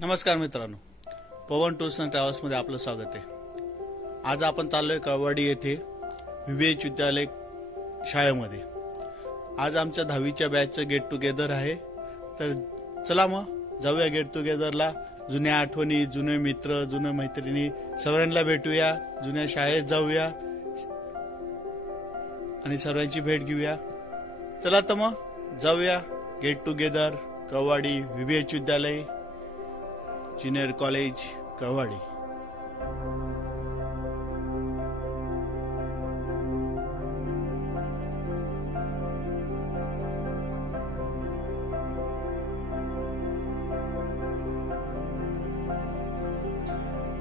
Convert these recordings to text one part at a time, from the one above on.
नमस्कार मित्रांनो, पवन tours and travels मध्ये आपलं स्वागत आहे। आज आपण चाललोय कळवाडी येथे विवेक विद्यालय शाळेमध्ये। आज आमच्या 10वीच्या बॅचचं गेट टुगेदर आहे। तर चला मग जाऊया गेट टुगेदरला। जुन्या आठवणी, जुने मित्र, जुने मैत्रिणी सर्वांना भेटूया, जुन्या शाळेत जाऊया आणि सर्वांची भेट घेऊया। चला तर मग जाऊया गेट टुगेदर कळवाडी विवेक विद्यालय ज्युनियर कॉलेज कळवाडी।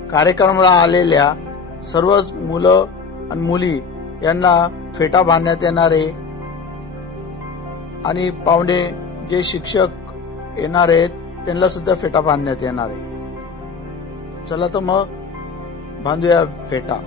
कार्यक्रमाला आलेल्या सर्व मुलं आणि मुली यांना फेटा बांधण्यात येणार आहे आणि पाहुणे जे शिक्षक येणार आहेत त्यांना सुद्धा फेटा बांधण्यात येणार आहे। चला तर मग बांधूया फेटा।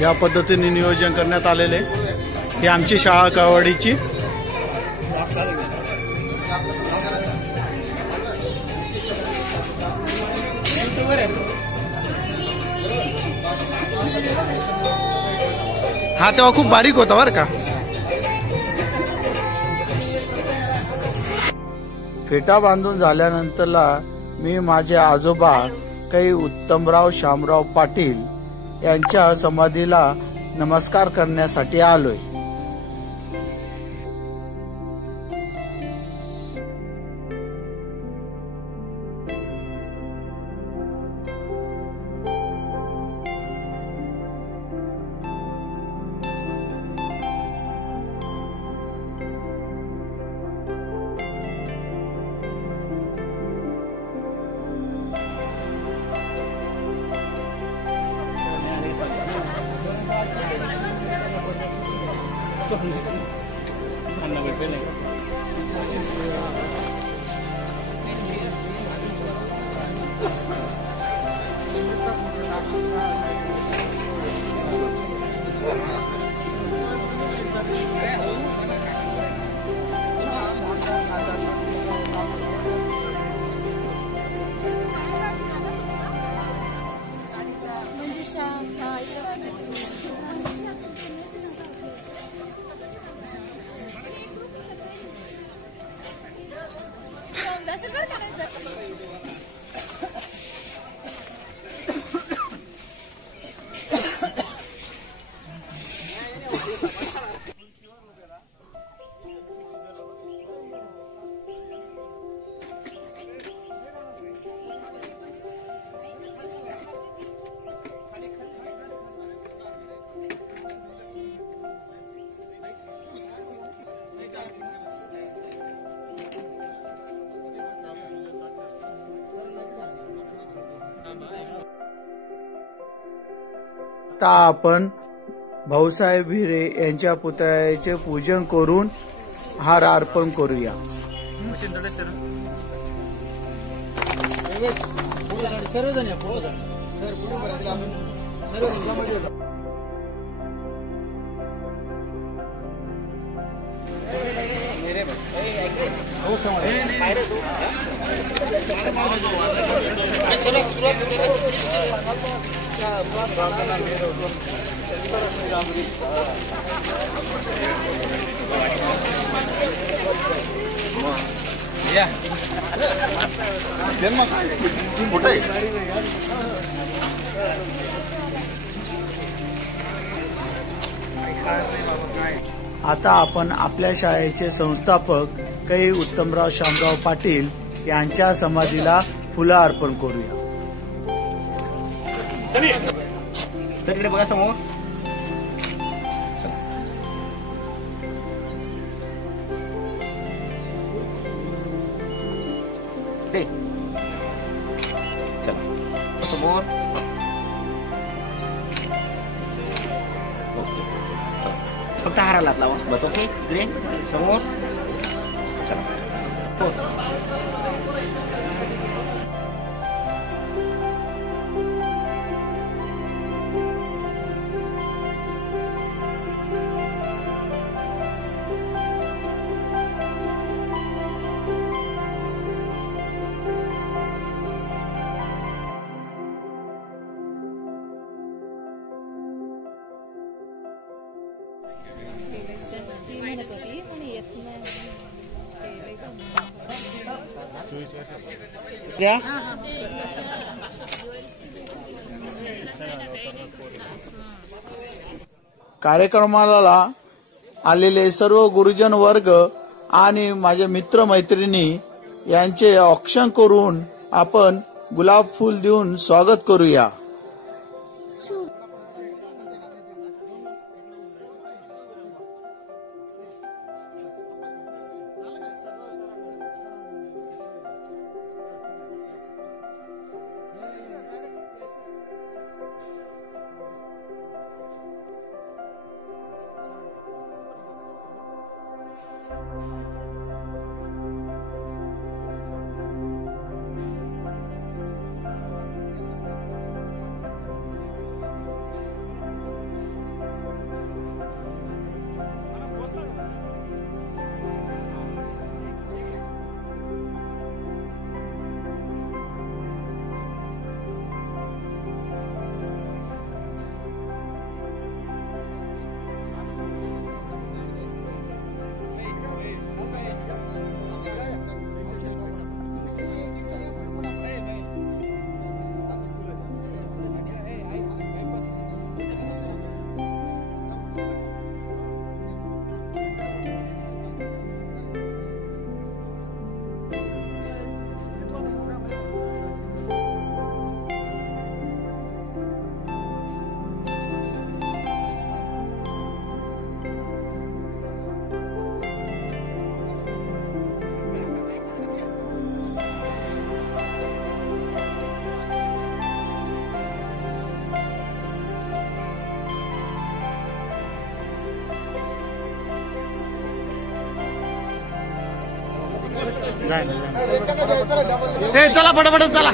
या पद्धतीने नियोजन करण्यात आलेले। ही आमची शाळा कळवाडीची। हा तेव्हा खूप बारीक होता बरं का। फेटा बांधून झाल्यानंतरला मी माझे आजोबा काही उत्तमराव शामराव पाटील यांच्या समाधीला नमस्कार करण्यासाठी आलोय। आता आपण भाऊसाहेब हिरे यांच्या पुतळ्याचे पूजन करून हार अर्पण करूया. आता आपण आपल्या शाळेचे संस्थापक कै उत्तमराव शामराव पाटील यांच्या समाधीला फुलं अर्पण करूया. इकडे बघा समोर. चला समोर. ओके फक्त हाराला लावा बस. ओके इकडे समोर. चला क्या कार्यक्रमाला आलेले सर्व गुरुजन वर्ग आणि माझे मित्र मैत्रिणी यांचे औक्षण करून आपण गुलाब फूल देऊन स्वागत करूया. चला फटाफट चला.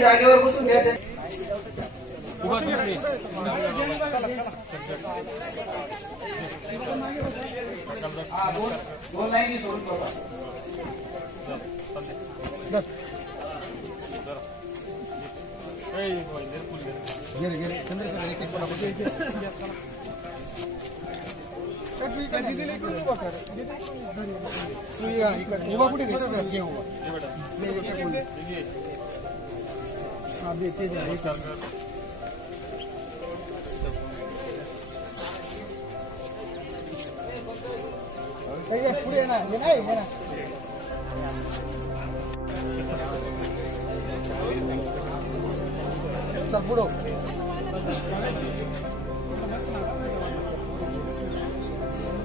जागेवर बसून घ्या. दोन लाईनी सोडून बसा. पुढे ना ये ना चल पुढं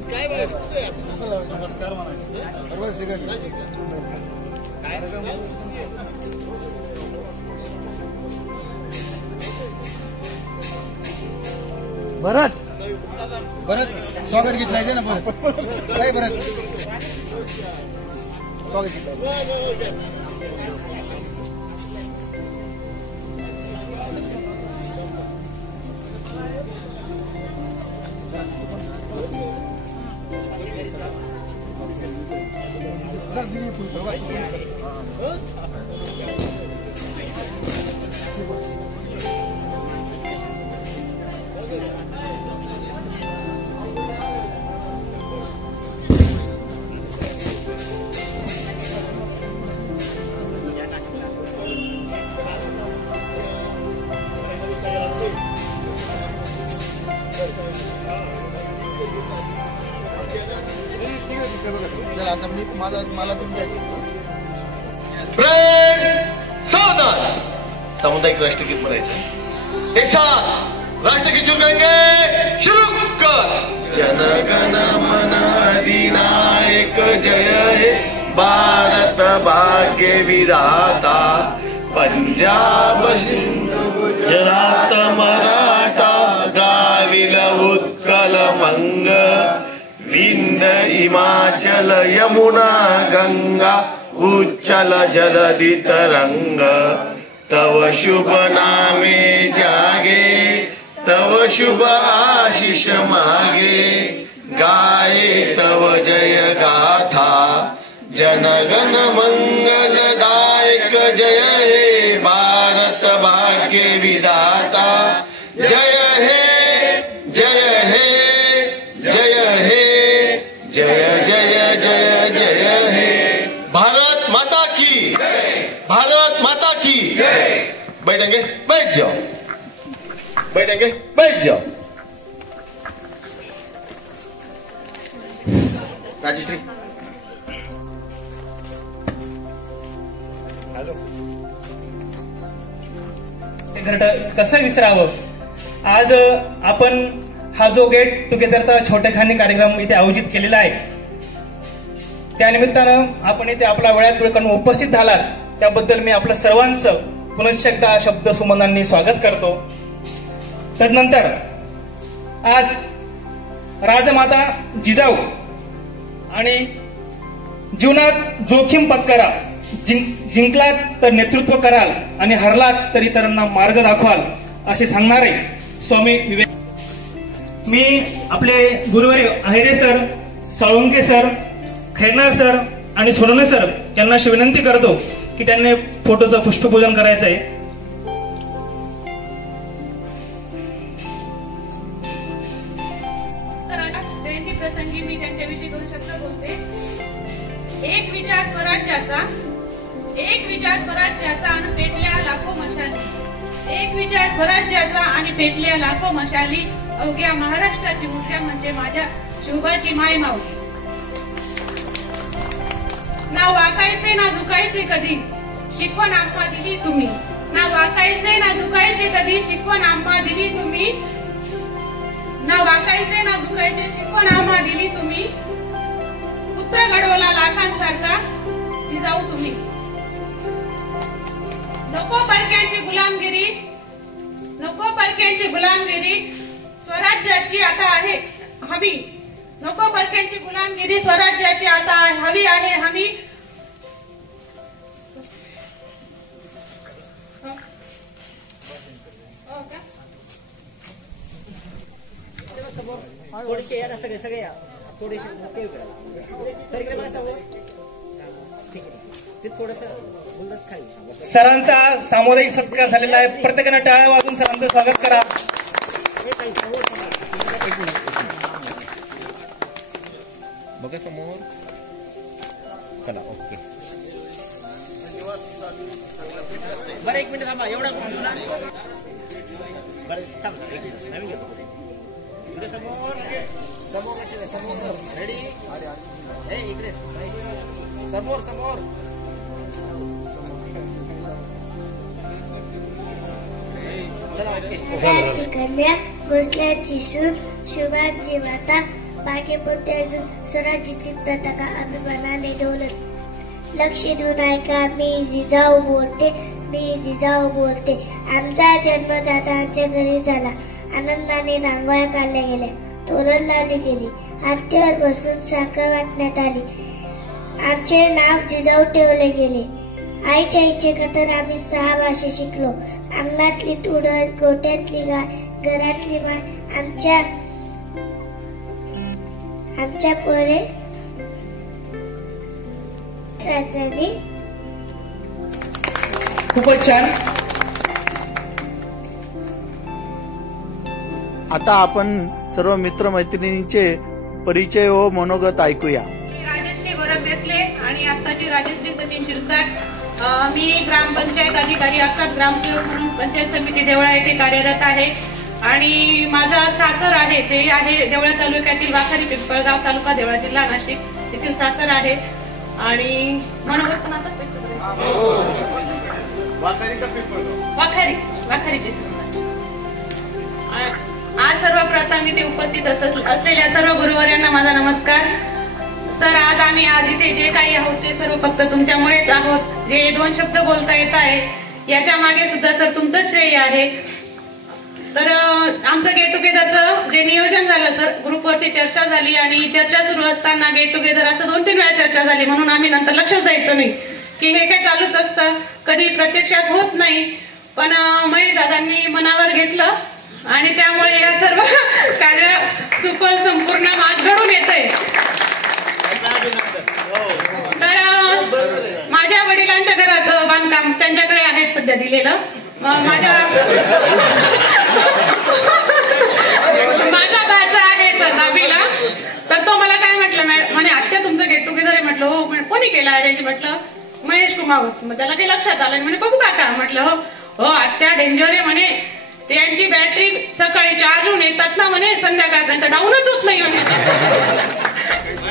काय नमस्कार भरत स्वागत घेतलाय दे ना काय भरत स्वागत घेतलंय चला आता मी मला तुमच्या सावधान सामुदायिक राष्ट्रगीत म्हणायचं एक साथ राष्ट्रगीत शुरू करेंगे शुरू कर जनगण मन अधिनायक जय हे भारत भाग्य विधाता पंजाब सिंधु गुजरात मराठा द्राविड उत्कल मंग विंध्य हिमाचल यमुना गंगा उच्चल जलधि तरंग तव शुभ नामे जागे तव शुभ आशीष मागे गाये तव जय गाथा जनगण मंगलदायक जय हे भारत भाग्य विधाता जय हे जय हे जय हे जय जय जय जय हे भारत माता की भारत माता की बैठेंगे बैठ जाओ बैठेंगे बैठ जाओ राजश्री हॅलो कसं विसरावं आज आपण हा जो गेट टुगेदरचा छोटेखानी कार्यक्रम इथे आयोजित केलेला आहे त्यानिमित्तानं आपण इथे आपला वेळात वेळ करून उपस्थित झालात त्याबद्दल मी आपलं सर्वांचं पुनश्च एकदा शब्द सुमनांनी स्वागत करतो. तदनंतर आज राजमाता जिजाऊ आणि जीवनात जोखीम पत्करा जिंकलात तर नेतृत्व कराल आणि हरलात तर इतरांना मार्ग दाखवाल असे सांगणारे स्वामी विवेक. मी आपले गुरुवारी Ahire sir Salunke sir Khairnar sir आणि सोनवणे सर यांना अशी विनंती करतो की त्यांनी फोटोचं पुष्पपूजन करायचं आहे. जयंती प्रसंगी मी त्यांच्याविषयी 2 शब्द बोलते. एक विचार स्वराज्याचा आणि पेटल्या लाखो मशाली एक विचार स्वराज्याचा आणि पेटल्या लाखो मशाली अवघ्या महाराष्ट्राची ऊर्जा म्हणजे माझ्या शिवबाची माय माऊली. ना वाकायचे ना झुकायचे कधी शिकवण आम्हा दिली तुम्ही ना वाकायचे ना झुकायचे कधी शिकवण आम्हा दिली तुम्ही ना वाकायचे ना झुकायचे शिकवण आम्हा दिली तुम्ही पुत्र घडवला लाखांसारखा जिजाऊ तुम्ही. नको परक्यांची गुलामगिरी स्वराज्याची आता आहे हवी. नको परक्यांची गुलामगिरी स्वराज्याची आता हवी आहे हमी. थोडेसे या ना सगळे या थोडेसे सर मला समोर ठीक आहे ते थोडंसं खाली. सरांचा सामुदायिक सत्कार झालेला आहे. प्रत्येकाने टाळ्या वाजून सरांचं स्वागत करा. बघा समोर चला ओके. बरं 1 मिनिट थांबा एवढा बरं थांबा 1 मिनिट नवीन घेतो समोर समोर समोर रेडी ए इकडे समोर समोर चला ओके कन्या भोसल्याची सून शुभांची माता पाठी पुढे अजून स्वराज्याची पताका अभिमानाने डोलत. लक्ष देऊन ऐका, मी जिजाऊ बोलते. आमचा जन्म दादांच्या घरी झाला. आनंदाने रांगोळ्या काढल्या गेल्या, तोरण लावली गेली, आरतीवर बसून साखर वाटण्यात आली. आमचे नाव जिजाऊ ठेवले गेले. आईच्या इच्छेखातर आम्ही 6 भाषा शिकलो. अंगणातली तुळस, गोठ्यातली गाय, घरातली माय, आमच्या पोरे राजाने. खूपच छान. आता आपण सर्व मित्रमैत्रिणींचे परिचय व मनोगत ऐकूया. राजश्री गौरव देसले आणि आत्ताची राजश्री सचिन शिरसाट. मी ग्रामपंचायत अधिकारी अर्थात ग्रामसेवक म्हणून पंचायत समिती देवळा येथे कार्यरत आहे. आणि माझा सासर आहे ते आहे देवळा तालुक्यातील वाखारी पिंपळगाव, तालुका देवळा, जिल्हा नाशिक येथील सासर आहे. आणि मनोगत पण आता वाखारीचे. आज सर्वप्रथम इथे उपस्थित असलेल्या सर्व गुरुवर्यांना माझा नमस्कार. सर, आज इथे जे काही आहोत ते सर्व फक्त तुमच्यामुळेच आहोत. जे 2 शब्द बोलता येत आहे याच्या मागे सुद्धा सर तुमचं श्रेय आहे. तर आमचं गेट टुगेदरचं जे नियोजन झालं सर, ग्रुपवरती चर्चा झाली आणि चर्चा सुरू असताना गेट टुगेदर असं 2-3 वेळा चर्चा झाली. म्हणून आम्ही नंतर लक्षच द्यायचं नाही की हे काय चालूच असतं, कधी प्रत्यक्षात होत नाही. पण महेश दादांनी मनावर घेतलं आणि त्यामुळे या सर्व कार्य सुफल संपूर्ण आज घडून येतंय. तर माझ्या वडिलांच्या घराचं बांधकाम त्यांच्याकडे आहे सध्या दिलेलं. माझा भाचा आहे सर 10वीला. तर तो मला काय म्हटलं, म्हणे आत्या तुमचं गेट टुगेदर आहे. म्हटलं हो. कोणी केलं अरेंज? म्हटलं महेश कुमार. मग त्याला काही लक्षात आलं. म्हणे बघू काका. म्हटलं हो आत्या डेंजर आहे म्हणे, त्यांची बॅटरी सकाळी चार्ज होऊन येतात ना म्हणे, संध्याकाळपर्यंत डाऊनच होत नाही म्हणे.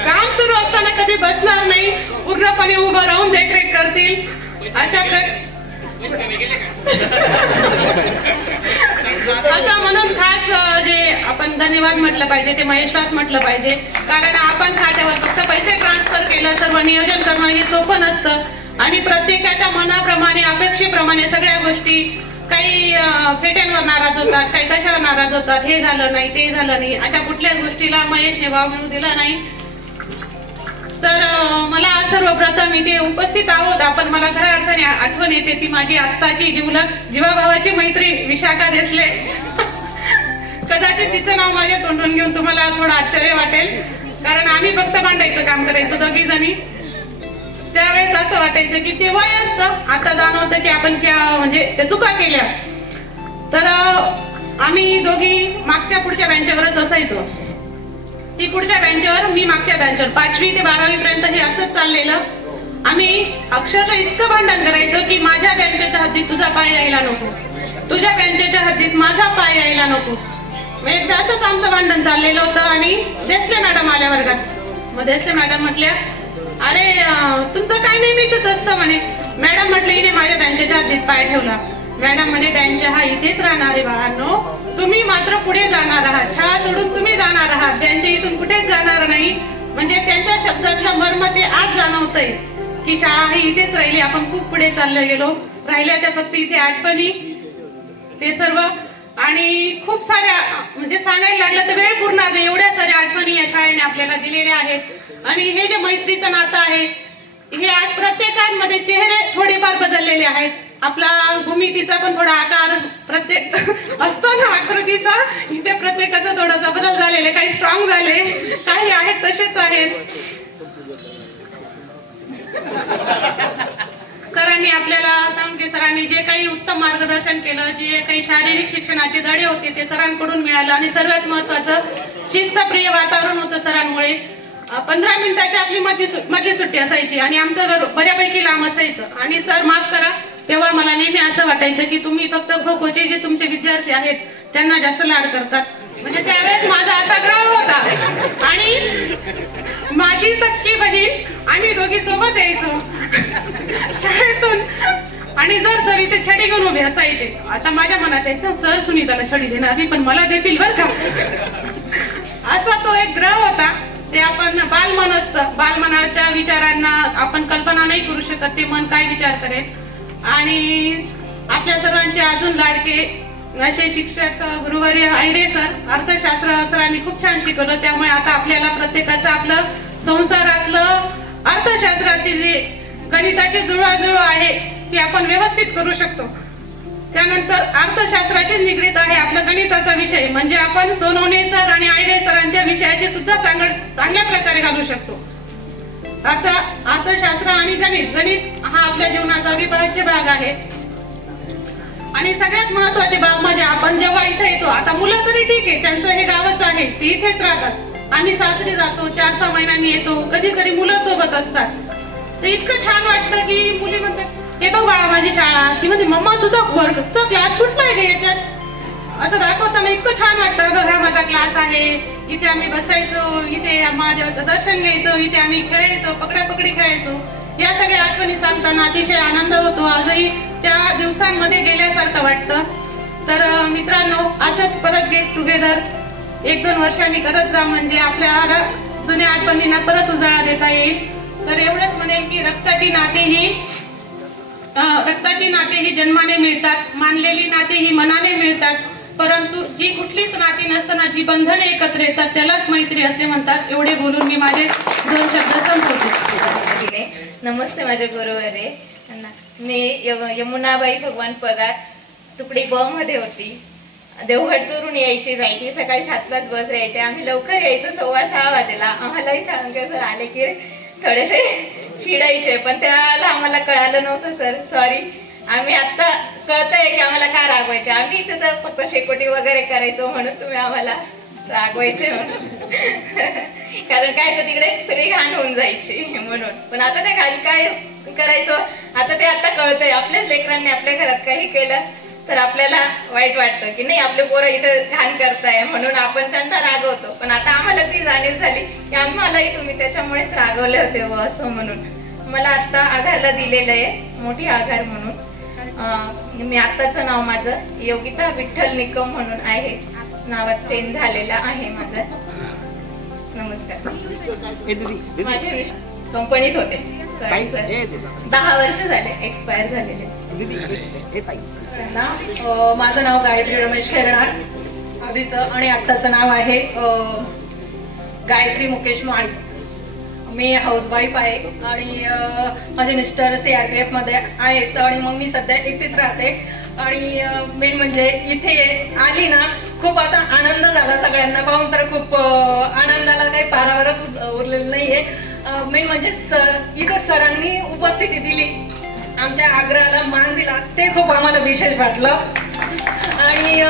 काम सुरू असताना कधी बसणार नाही, पूर्णपणे उभं राहून देखरेख करतील. अशा असं म्हणून खास जे आपण धन्यवाद म्हटलं पाहिजे ते महेशलाच म्हटलं पाहिजे. कारण आपण खात्यावर फक्त पैसे ट्रान्सफर केलं, सर्व नियोजन करणं हे सोपं नसतं. आणि प्रत्येकाच्या मनाप्रमाणे, अपेक्षेप्रमाणे सगळ्या गोष्टी, काही फेट्यांवर नाराज होतात, काही कशावर नाराज होतात, हे झालं नाही ते झालं नाही, अशा कुठल्याच गोष्टीला महेशने वाव मिळू दिला नाही. तर मला सर्वप्रथम इथे उपस्थित आहोत आपण, मला खऱ्या अर्थाने आठवण येते ती माझी आत्ताची जीवाभावाची मैत्रीण विशाखा देसले. कदाचित तिचं नाव माझ्या तोंडून घेऊन तुम्हाला थोडं आश्चर्य वाटेल, कारण आम्ही फक्त भांडायचं काम करायचं 2घी जणी. त्यावेळेस असं वाटायचं की ते वय असतं, आता जाणवतं की आपण म्हणजे त्या चुका केल्या. तर आम्ही दोघी मागच्या पुढच्या बेंचवरच असायचो. ती पुढच्या बेंचवर, मी मागच्या बेंचवर. 5वी ते 12वी पर्यंत हे असंच चाललेलं. आम्ही अक्षरशः इतकं भांडण करायचो की माझ्या बेंचच्या हद्दीत तुझा पाय यायला नको, तुझ्या बेंचच्या हद्दीत माझा पाय यायला नको. मग एकदा असंच आमचं भांडण चाललेलं होतं आणि देसले मॅडम आल्या वर्गात. मग देसले मॅडम म्हटल्या, अरे तुमचं काय नेहमीच असतं म्हणे. मॅडम म्हटलं हिने माझ्या बेंचच्या हद्दीत पाय ठेवला. मॅडम म्हणे बेंच हा इथेच राहणार आहे बाळांनो, तुम्ही मात्र पुढे जाणार आहात, शाळा सोडून तुम्ही जाणार आहात, बेंच इथून कुठेच जाणार नाही. म्हणजे त्यांच्या शब्दातलं मर्म ते आज जाणवतंय की शाळा ही इथेच राहिली, आपण खूप पुढे चालले गेलो. राहिल्या त्या फक्त इथे आठवणी, ते सर्व. आणि खूप साऱ्या म्हणजे सांगायला लागलं तर वेळ पुरणार नाही, एवढ्या साऱ्या आठवणी या शाळेने आपल्याला दिलेल्या आहेत. आणि हे जे मैत्रीचं नातं आहे हे आज प्रत्येकांमध्ये चेहरे थोडेफार बदललेले आहेत. आपला भूमितीचा पण थोडा आकार प्रत्येक असतो ना आकृतीचा, इथे प्रत्येकाचा थोडासा बदल झालेला, काही स्ट्रॉंग झाले, काही आहेत तसेच आहेत. सरांनी आपल्याला सांगे सरांनी जे काही उत्तम मार्गदर्शन केलं, जे काही शारीरिक शिक्षणाचे धडे होते ते सरांकडून मिळालं. आणि सर्वात महत्वाचं शिस्तप्रिय वातावरण होतं सरांमुळे. 15 मिनिटाची आपली मधली सुट्टी असायची आणि आमचं घर बऱ्यापैकी लांब असायचं. आणि सर माफ करा, तेव्हा मला नेहमी असं वाटायचं की तुम्ही फक्त खो खोचे जे तुमचे विद्यार्थी आहेत त्यांना जास्त लाड करतात. म्हणजे त्यावेळेस माझा असा ग्रह होता. आणि माझी सख्खी बहीण आम्ही दोघी सोबत यायचो शाळेतून. आणि जर सर इथे छडी घेऊन उभे असायचे, आता माझ्या मनात यायचं सर सुनीताला छडी देणार नाही पण मला देतील बर का. असा तो एक ग्रह होता. ते आपण बालमन असतं, बालमनाच्या विचारांना आपण कल्पना नाही करू शकत ते मन काय विचार करेल. आणि आपल्या सर्वांचे अजून लाडके असे शिक्षक गुरुवर्य आयरे सर, अर्थशास्त्र सरांनी खूप छान शिकवलं. त्यामुळे आता आपल्याला प्रत्येकाचं आपलं संसारातलं अर्थशास्त्रातील जे गणिताची जुळवाजुळव आहे ती आपण व्यवस्थित करू शकतो. त्यानंतर अर्थशास्त्राशी निगडीत आहे आपला गणिताचा विषय, म्हणजे आपण सोनवणे सर आणि आयरे सरांच्या विषयाचे सुद्धा चांगल्या प्रकारे घालू शकतो. अर्थशास्त्र आणि गणित हा आपल्या जीवनाचा अविभाज्य भाग आहे. आणि सगळ्यात महत्वाची बाब म्हणजे आपण जेव्हा इथे येतो, आता मुलं तरी ठीक आहे त्यांचं हे गावच आहे ते इथेच राहतात. आम्ही सासरी जातो 4-6 महिन्यांनी येतो, कधी कधी मुलं सोबत असतात. तर इतकं छान वाटतं की मुली म्हणतात हे बघ बाळा माझी शाळा, ती म्हणते मम्मा तुझा क्लास कुठला आहे का याच्यात, असं दाखवताना इतकं छान वाटतं. बघा माझा क्लास आहे, इथे आम्ही बसायचो, इथे महादेवाचं दर्शन घ्यायचो, इथे आम्ही खेळायचो, पकडापकडी खेळायचो. या सगळ्या आठवणी सांगताना अतिशय आनंद होतो. आजही त्या दिवसांमध्ये गेल्यासारखं वाटतं. तर मित्रांनो, असंच परत गेट टुगेदर 1-2 वर्षांनी करत जा, म्हणजे आपल्या जुन्या आठवणींना परत उजाळा देता येईल. तर एवढंच म्हणेल की रक्ताची नातेही जन्माने मिळतात, मानलेली नातेही मनाने मिळतात, परंतु जी कुठलीच नाती नसताना जी बंधने एकत्र येतात त्यालाच मैत्री असे म्हणतात. एवढे बोलून मी माझे 2 शब्द संपवते. नमस्ते माझे गुरुवर्य. मी यमुनाबाई भगवान पगार तुकडी ब मध्ये होती. देवगडवरून यायची जायची, सकाळी 7लाच बस यायची. आम्ही लवकर यायचो 6:15 वाजेला. आम्हालाही साळुंके सर आले की थोडेसे चिडायचे, पण त्याला आम्हाला कळालं नव्हतं सर, सॉरी. आम्ही आता कळतंय की आम्हाला का रागवायचे. आम्ही इथे तर फक्त शेकोटी वगैरे करायचो म्हणून तुम्ही आम्हाला रागवायचे म्हणून. कारण काय तर तिकडे सगळी घाण होऊन जायची म्हणून. पण आता ते खाली काय करायचो आता ते आता कळतंय. आपल्याच लेकरांनी आपल्या घरात काही केलं तर आपल्याला वाईट वाटतं की नाही आपले पोरं इथं घाण करताय म्हणून आपण त्यांना रागवतो. पण आता आम्हाला ती जाणीव झाली की आम्हालाही तुम्ही त्याच्यामुळेच रागवले होते असं म्हणून. मला आता आघारला दिलेलं आहे, मोठी आघार म्हणून. मी आत्ताचं नाव माझं योगिता विठ्ठल निकम म्हणून आहे, नावात चेंज झालेलं आहे माझं. नमस्कार. माझे कंपनीत होते 10 वर्ष झाले, एक्सपायर झालेले. माझं नाव गायत्री रमेश खैरनार, आधीचं आणि आत्ताचं नाव आहे गायत्री मुकेश माळी. मी हाऊसवाईफ आहे आणि माझे मिस्टर CRPF मध्ये आहेत आणि मग मी सध्या एकटीच राहते. आणि मेन म्हणजे इथे आली ना खूप असा आनंद झाला, सगळ्यांना पाहून तर खूप आनंदाला काही पारावरच उरलेलं नाहीये. मेन म्हणजे इथे सरांनी उपस्थिती दिली, आमच्या आग्रहाला मान दिला, ते खूप आम्हाला विशेष वाटलं. आणि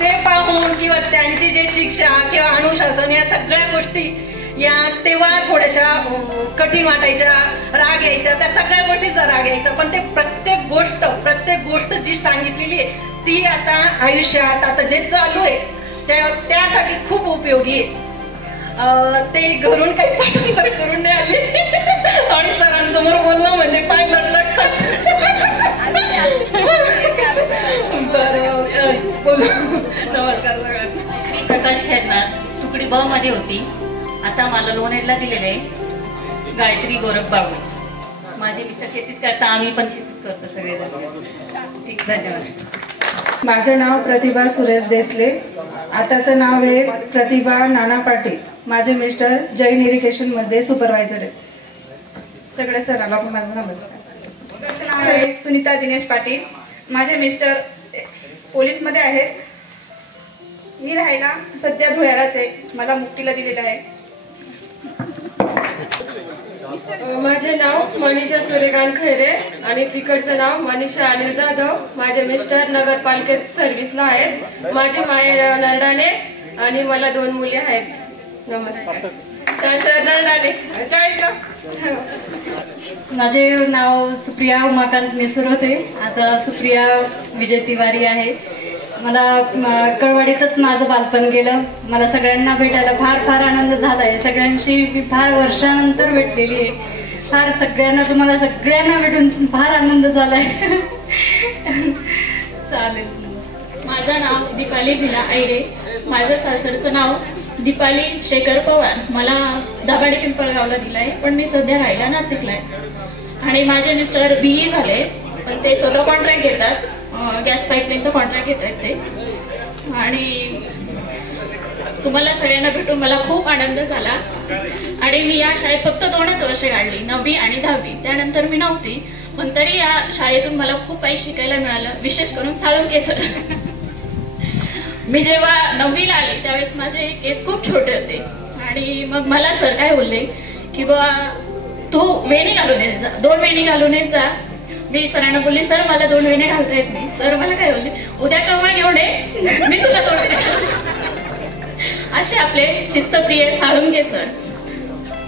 ते पाहून किंवा त्यांची जे शिक्षा किंवा अनुशासन या सगळ्या गोष्टी या तेव्हा थोड्याशा कठीण वाटायच्या, राग यायच्या, त्या सगळ्या गोष्टीचा राग यायचा. पण ते प्रत्येक गोष्ट जी सांगितलेली आहे ती आता आयुष्यात आता जे चालू आहे त्यासाठी खूप उपयोगी आहे. ते घरून काही पाठांतर करून नाही आले आणि सरांसमोर बोलणं म्हणजे पाय लटलटतात. नमस्कार सगळ्यांना. मी प्रकाश खैरनार तुकडी ब मध्ये होती, आता मला लोणेरला दिलेलं आहे. गायत्री गोरख बाबू. माझे मिस्टर शेतीच करता, आम्ही पण शेतीच करतो सगळेजण. धन्यवाद. माझं नाव प्रतिभा सुरेश देसले, आताचं नाव आहे प्रतिभा नाना पाटील. माझे मिस्टर जैन इरिगेशन मध्ये सुपरवायझर आहेत. सगळे सरांना पण माझं नमस्कार. नाव आहे सुनीता दिनेश पाटील. माझे मिस्टर पोलीस मध्ये आहेत. मी राहायला सध्या धुळ्यालाच आहे, मला मुक्तीला दिलेलं आहे. माझे नाव मनीषा सूर्यकांत खैरे आणि तिकडचं नाव मनीषा अनिल जाधव. माझे मिस्टर नगरपालिकेत सर्व्हिसला आहेत. माझी माय नरडाणे आणि मला 2 मुली आहेत. नमस्कार. माझे नाव सुप्रिया उमाकांत नेसूर होते. आता सुप्रिया विजय तिवारी आहे. मला कळवाडीतच माझं बालपण गेलं. मला सगळ्यांना भेटायला फार फार आनंद झालाय. सगळ्यांशी मी फार वर्षानंतर भेटलेली आहे. फार तुम्हाला सगळ्यांना भेटून फार आनंद झालाय. चालेल. माझं नाव दीपाली भिना ऐरे. माझं सासरचं नाव दीपाली शेखर पवार. मला दाभाडे पिंपळगावला दिलाय, पण मी सध्या राहायला नाशिकला आहे. आणि माझे मिस्टर BE झाले, पण ते स्वतः कॉन्ट्रॅक्ट घेतात. गॅस पाईपलाईनचं कॉन्ट्रॅक्ट घेत आहेत ते. आणि तुम्हाला सगळ्यांना भेटून मला खूप आनंद झाला. आणि मी या शाळेत फक्त 2च वर्ष काढली, 9वी आणि 10वी. त्यानंतर मी नव्हती, पण तरी या शाळेतून मला खूप काही शिकायला मिळालं, विशेष करून साळुंकेचं. मी जेव्हा 9वीला आले त्यावेळेस माझे केस खूप छोटे होते. आणि मग मला सर काय बोलले की बा तू वेणी घालून येत जा, 2 वेणी घालून येत जा. मी सरांना बोलली सर मला 2 वेण्या घालता येत नाही. सर मला काय बोलले उद्या कवा घेऊन ये, मी तुला 2 वेण्या. असे आपले शिस्तप्रिय साळुंके सर.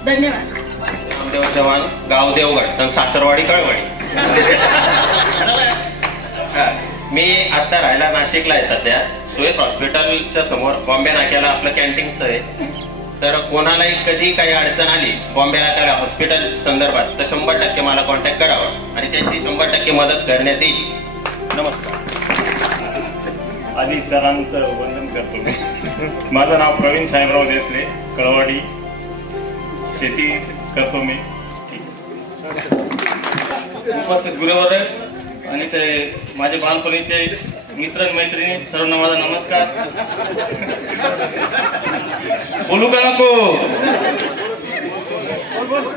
धन्यवाद. नामदेव चव्हाण, गाव देवगड, तर सासरवाडी कळवडी. मी आता राहायला नाशिकला आहे सध्या. सुयश हॉस्पिटलच्या समोर बॉम्बे नाक्याला आपलं कॅन्टीनचं आहे. तर कोणालाही कधी काही अडचण आली बॉम्बे नाक्याला हॉस्पिटल संदर्भात तर 100% मला कॉन्टॅक्ट करावा आणि त्यांची 100% मदत करण्यात येईल. नमस्कार. आधी सरांचं वंदन करतो मी. माझं नाव प्रवीण साहेबराव देसले, कळवाडी. शेती करतो मी. उपस्थित गुरुवर आणि ते माझे बालपणीचे मित्र मैत्रिणी सर्वांना माझा नमस्कार. बोलू का नको?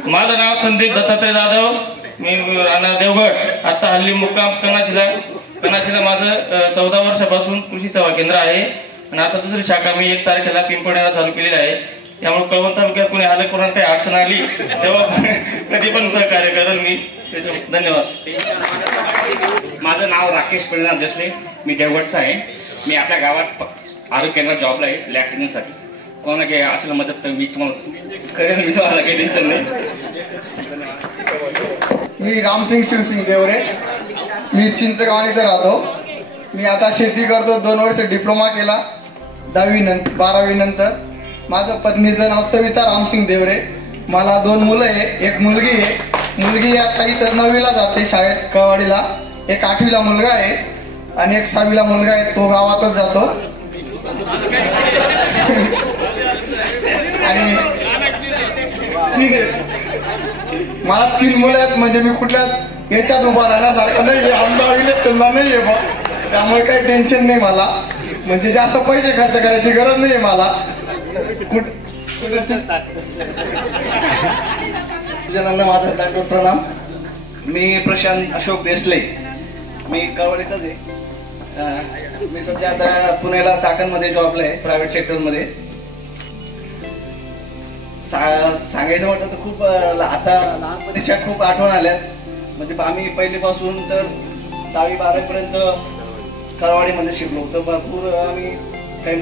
माझं नाव संदीप दत्तात्रय जाधव. मी राहणार देवगड. आता हल्ली मुक्काम कणाशीला माझं 14 वर्षापासून कृषी सेवा केंद्र आहे. आणि आता दुसरी शाखा मी 1 तारखेला पिंपळनेरला चालू केलेली आहे. त्यामुळे कळवण तालुक्यात कोणी आलं, कोणाला काही अडचण आली तेव्हा कधी पण सहकार्य करेल मी. धन्यवाद. माझं नाव राकेश परिणाम देसले. मी देवगडचा आहे. मी आपल्या गावात आरोग्य केंद्रात जॉबला आहे लॅब टेक्निकसाठी. कोणाला काही असेल मदत तर मी तुम्हाला करेल. मी तुम्हाला काही टेन्शन नाही. मी रामसिंग शिवसिंग देवरे. मी चिंचगाव इथे राहतो. मी आता शेती करतो. 2 वर्ष डिप्लोमा केला 12वी नंतर. माझ्या पत्नीचं नाव सविता रामसिंग देवरे. मला 2 मुलं आहे, 1 मुलगी आहे. मुलगी आता इथं 9वीला जाते शाळेत कळवाडीला. 1 8वीला मुलगा आहे आणि 1 6वीला मुलगा आहे, तो गावातच जातो. आणि ठीक आहे, मला 3 मुलं आहेत. म्हणजे मी कुठल्या याच्यात उभा राहण्यासारखं नाही, आमदार इलेक्शनला नाही आहे बा. त्यामुळे काही टेन्शन नाही मला. म्हणजे जास्त पैसे खर्च करायची गरज नाही मला. जणांना माझा दंडवत प्रणाम. मी प्रशांत अशोक देसले. मी कळवडीचाच आहे. मी सध्या आता पुण्याला चाकणमध्ये जॉबला आहे, प्रायव्हेट सेक्टरमध्ये. सांगायचं म्हटलं तर खूप आता लहानपणीच्या खूप आठवण आल्यात. म्हणजे आम्ही पहिलीपासून तर 10वी 12वी पर्यंत कळवाडीमध्ये शिकलो. तर भरपूर आम्ही काही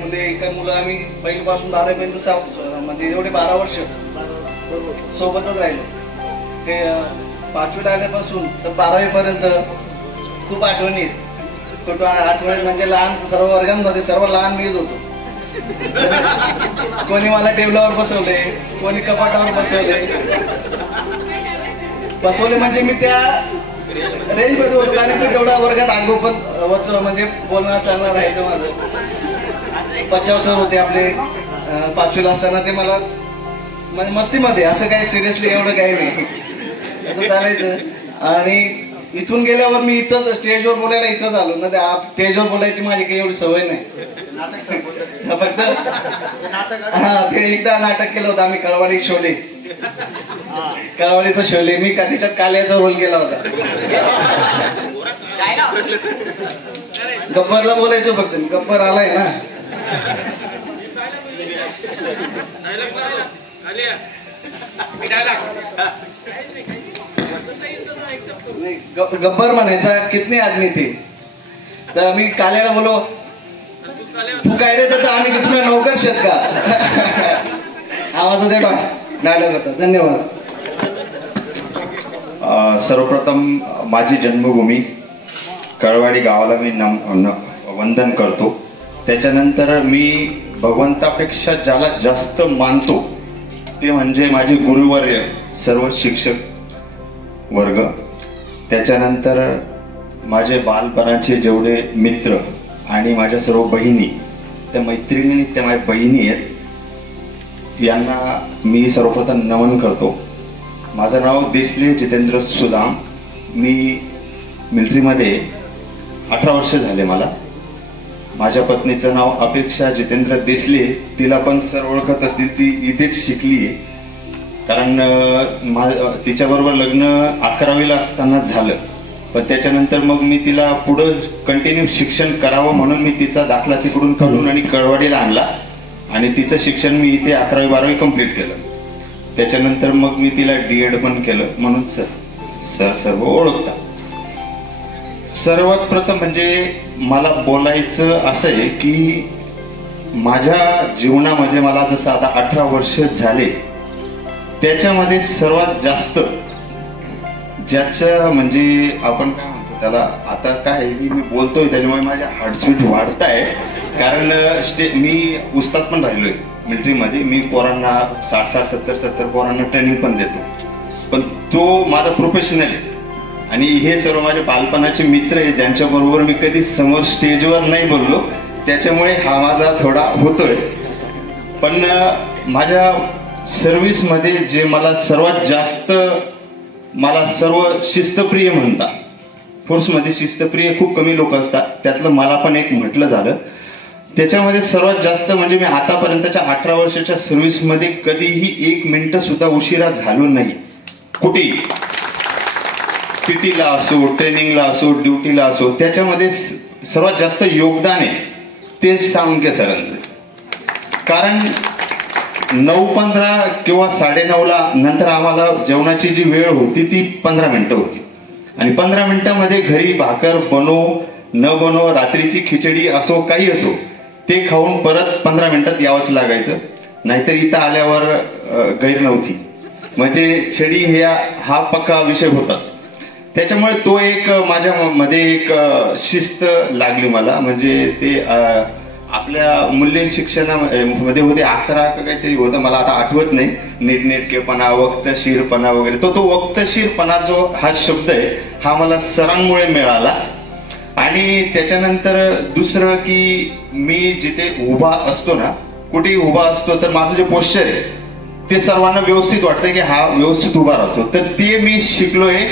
मुलं आम्ही पहिलीपासून 12वी पर्यंत म्हणजे एवढे 12 वर्ष सोबतच राहिलो. ते 5वीला आल्यापासून तर 12वी पर्यंत खूप आठवणी आहेत. कुठं आठवणी म्हणजे लहान सर्व वर्गांमध्ये सर्व लहान मीच होतो. कोणी मला टेबलावर बसवले, कोणी कपाटावर बसवले म्हणजे मी त्या रेंज मध्ये होतो. आणि मी तेवढ्या वर्गात आगो पण म्हणजे बोलणार चालणार राहायचं माझं. 50 सर होते आपले 5वीला असताना. ते मला म्हणजे मस्तीमध्ये, असं काही सिरियसली एवढं काही नाही, असं चालायचं. आणि इथून गेल्यावर मी इथं स्टेजवर बोलायला इथंच आलो ना. त्या स्टेजवर बोलायची माझी काही एवढी सवय नाही. फक्त ते एकदा नाटक केलं होतं आम्ही, कळवाडी शोले. कळवाडीचं शोले. मी का त्याच्यात काल्याचा रोल केला होता. गब्बरला बोलायचो फक्त. गब्बर आलाय ना. गब्बर म्हणायचा कितने आदमी थे. तर आम्ही काल्याला बोलो तू काय रे, तर आम्ही किती नोकर शेत का आवाज देतो. डायलॉग होता. धन्यवाद. सर्वप्रथम माझी जन्मभूमी कळवाडी गावाला मी वंदन करतो. त्याच्यानंतर मी भगवंतापेक्षा ज्याला जास्त मानतो ते म्हणजे माझे गुरुवर्य, सर्व शिक्षक वर्ग. त्याच्यानंतर माझे बालपणाचे जेवढे मित्र आणि माझ्या सर्व बहिणी, त्या मैत्रिणी, त्या माझ्या बहिणी आहेत, यांना मी सर्वप्रथम नमन करतो. माझं नाव देसले जितेंद्र सुदाम. मी मिलिटरीमध्ये 18 वर्ष झाले मला. माझ्या पत्नीचं नाव अपेक्षा जितेंद्र देसले. तिला पण सर ओळखत असतील, ती इथेच शिकली आहे. कारण तिच्याबरोबर लग्न 11वीला असताना झालं. पण त्याच्यानंतर मग मी तिला पुढं कंटिन्यू शिक्षण करावं म्हणून मी तिचा दाखला तिकडून काढून आणि कळवाडीला आणला आणि तिचं शिक्षण मी इथे 11वी 12वी कंप्लीट केलं. त्याच्यानंतर मग मी तिला DED पण केलं. म्हणून सर सर्व ओळखता. सर्वात प्रथम म्हणजे मला बोलायचं असं आहे की माझ्या जीवनामध्ये मला जसं आता 18 वर्ष झाले, त्याच्यामध्ये सर्वात जास्त ज्याचं म्हणजे आपण काय म्हणतो त्याला, आता काय मी बोलतोय त्याच्यामुळे माझ्या हार्टस्पीड वाढत आहे. कारण मी उस्ताद पण राहिलोय मिलिटरीमध्ये. मी पोरांना 60-70 पोरांना ट्रेनिंग पण देतो. पण तो माझा प्रोफेशनल आहे. आणि हे सर्व माझे बालपणाचे मित्र आहे, ज्यांच्याबरोबर मी कधी समोर स्टेजवर नाही बोललो, त्याच्यामुळे हा माझा थोडा होतोय. पण माझ्या सर्व्हिसमध्ये जे मला सर्वात जास्त, मला सर्व शिस्तप्रिय म्हणतात. फोर्समध्ये शिस्तप्रिय खूप कमी लोक असतात, त्यातलं मला पण एक म्हटलं झालं. त्याच्यामध्ये सर्वात जास्त म्हणजे मी आतापर्यंतच्या 18 वर्षाच्या सर्व्हिसमध्ये कधीही 1 मिनिट सुद्धा उशिरा झालो नाही. कुठेही, पीटीला असो, ट्रेनिंगला असो, ड्युटीला असो, त्याच्यामध्ये सर्वात जास्त योगदान आहे ते साळुंखे सरांचं. कारण 9:15 किंवा 9:30 नंतर आम्हाला जेवणाची जी वेळ होती ती 15 मिनिटं होती. आणि 15 मिनिटांमध्ये घरी भाकर बनव न बनव, रात्रीची खिचडी असो काही असो, ते खाऊन परत 15 मिनिटात यावंच लागायचं. नाहीतर इथं आल्यावर गैर नव्हती. म्हणजे छडी हा पक्का विषय होताच. त्याच्यामुळे तो एक माझ्या मध्ये एक शिस्त लागली मला. म्हणजे ते आपल्या मूल्य शिक्षणामध्ये होते 11 का काहीतरी होतं, मला आता आठवत नाही. नीटनेटकेपणा, वक्तशीरपणा वगैरे, तो वक्तशीरपणा जो हा शब्द आहे हा मला सरांमुळे मिळाला. आणि त्याच्यानंतर दुसरं की मी जिथे उभा असतो ना, कुठेही उभा असतो, तर माझं जे पोश्चर आहे ते सर्वांना व्यवस्थित वाटतं की हा व्यवस्थित उभा राहतो. तर ते मी शिकलोय.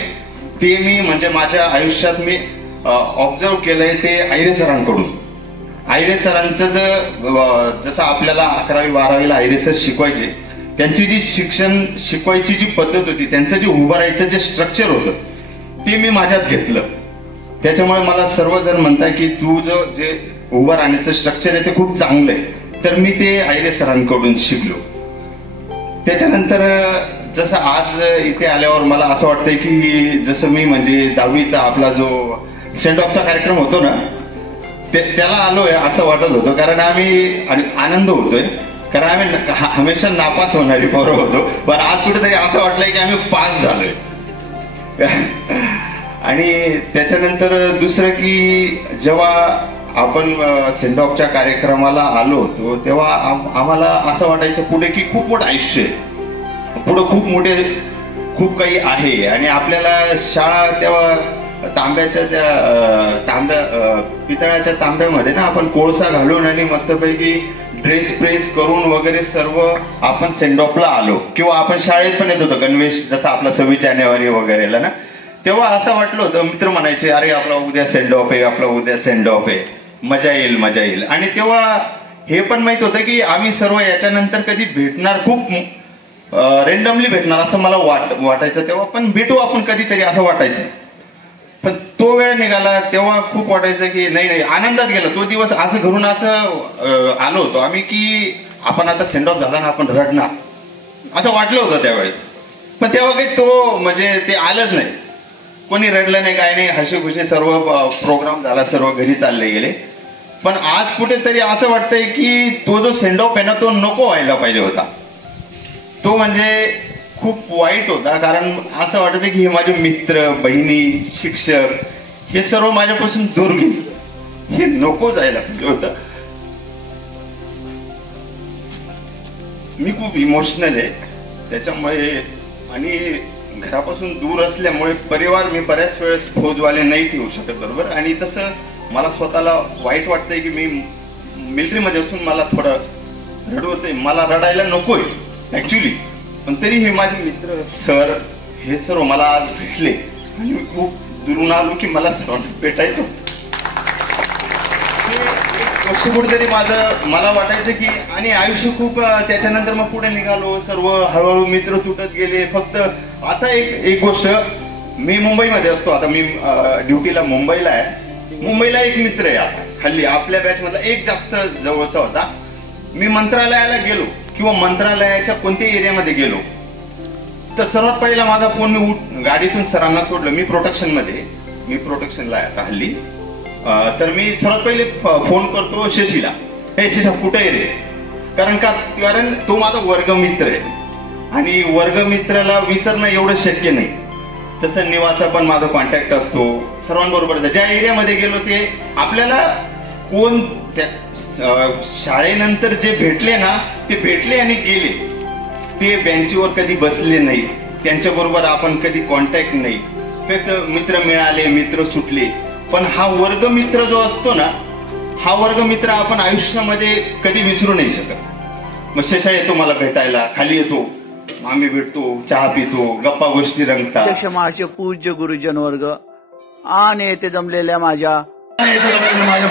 ते मी म्हणजे माझ्या आयुष्यात मी ऑब्झर्व केलंय ते आयरे सरांकडून. आयरे सरांचं जसं आपल्याला 11वी 12वीला आयरे सर शिकवायचे, त्यांची जी शिक्षण शिकवायची जी पद्धत होती, त्यांचं जे उभं राहायचं जे स्ट्रक्चर होतं ते मी माझ्यात घेतलं. त्याच्यामुळे मला सर्वजण म्हणतात की तुझं जे उभं राहण्याचं स्ट्रक्चर आहे ते खूप चांगलं आहे. तर मी ते आयरे सरांकडून शिकलो. त्याच्यानंतर जसं आज इथे आल्यावर मला असं वाटतंय की जसं मी म्हणजे 10वीचा आपला जो सेंड ऑफचा कार्यक्रम होतो ना, त्याला आलोय असं वाटत होतं. कारण आम्ही आनंद होतोय, कारण आम्ही हमेशा नापास होणारी पोरं होतो. पण आज कुठेतरी असं वाटलंय की आम्ही पास झालोय. आणि त्याच्यानंतर दुसरं की जेव्हा आपण सेंड ऑफच्या कार्यक्रमाला आलो होतो तेव्हा आम्हाला असं वाटायचं पुढे की खूप मोठं आयुष्य आहे, पुढे खूप काही आहे. आणि आपल्याला शाळा तेव्हा पितळाच्या तांब्यामध्ये ना आपण कोळसा घालून आणि मस्तपैकी ड्रेस प्रेस करून वगैरे सर्व आपण सेंड ऑफला आलो. किंवा आपण शाळेत पण येत होतो गणवेश, जसा आपला 26 जानेवारी वगैरेला ना, तेव्हा असं वाटलं होतं. मित्र म्हणायचे अरे आपला उद्या सेंड ऑफ आहे, आपला उद्या सेंड ऑफ आहे, मजा येईल मजा येईल. आणि तेव्हा हे पण माहित होतं की आम्ही सर्व याच्यानंतर कधी भेटणार, खूप रेंडमली भेटणार असं मला वाटायचं तेव्हा. पण भेटू आपण कधीतरी असं वाटायचं. पण तो वेळ निघाला तेव्हा खूप वाटायचं की नाही आनंदात गेला तो दिवस. असं घरून असं आलो होतो आम्ही की आपण आता सेंड ऑफ झाला ना आपण रडणार असं वाटलं होतं त्यावेळेस. पण तेव्हा काही तो म्हणजे ते आलंच नाही. कोणी रडलं नाही, काय नाही, हसेखुशी सर्व प्रोग्राम झाला, सर्व घरी चालले गेले. पण आज कुठेतरी असं वाटतंय की तो जो सेंड ऑफ आहे ना तो नको व्हायला पाहिजे होता. तो म्हणजे खूप वाईट होता, कारण असं वाटायचं की हे माझे मित्र, बहिणी, शिक्षक हे सर्व माझ्यापासून दूर गेले. हे नको जायला पाहिजे होतं. मी खूप इमोशनल आहे त्याच्यामुळे, आणि घरापासून दूर असल्यामुळे परिवार मी बऱ्याच वेळेस फौजवाले नाही ठेवू शकत बरोबर. आणि तसं मला स्वतःला वाईट वाटतंय की मी मिलिटरीमध्ये असून मला थोडं रडू होतंय. मला रडायला नकोय ऍक्च्युली, पण तरी हे माझे मित्र, सर हे सर्व मला आज भेटले आणि मी खूप दुरून आलो की मला सर्वांना भेटायचं होतं. कुठेतरी मला वाटायचं की, आणि आयुष्य खूप त्याच्यानंतर मग पुढे निघालो, सर्व हळूहळू मित्र तुटत गेले. फक्त आता एक गोष्ट, मी मुंबईमध्ये असतो, आता मी ड्युटीला मुंबईला आहे. मुंबईला एक मित्र आहे आता हल्ली आपल्या बॅच मधला एक जास्त जवळचा होता. मी मंत्रालयाला गेलो किंवा मंत्रालयाच्या कोणत्याही एरियामध्ये गेलो तर सर्वात पहिला माझा फोन मी गाडीतून सरांना सोडलं. मी प्रोटेक्शनला आहे आता हल्ली. तर मी सर्वात पहिले फोन करतो शशीला, हे शशा कुठे आहे रे, कारण तो माझा वर्गमित्र आहे आणि वर्गमित्राला विसरणं एवढं शक्य नाही. तसं निवाचा पण माझा कॉन्टॅक्ट असतो सर्वांबरोबर. ज्या एरियामध्ये गेलो ते आपल्याला कोण त्या शाळेनंतर जे भेटले ना ते भेटले आणि गेले. ते बेंचवर कधी बसले नाही, त्यांच्या बरोबर आपण कधी कॉन्टॅक्ट नाही. फक्त मित्र मिळाले, मित्र सुटले. पण हा वर्गमित्र जो असतो ना, हा वर्गमित्र आपण आयुष्यामध्ये कधी विसरू नाही शकत. मग शशा येतो मला भेटायला, खाली येतो, आम्ही भेटतो, चहा पितो, गप्पा गोष्टी रंगतात. अध्यक्ष महाशय, पूज्य गुरुजन वर्ग आणि येथे जमलेल्या माझ्या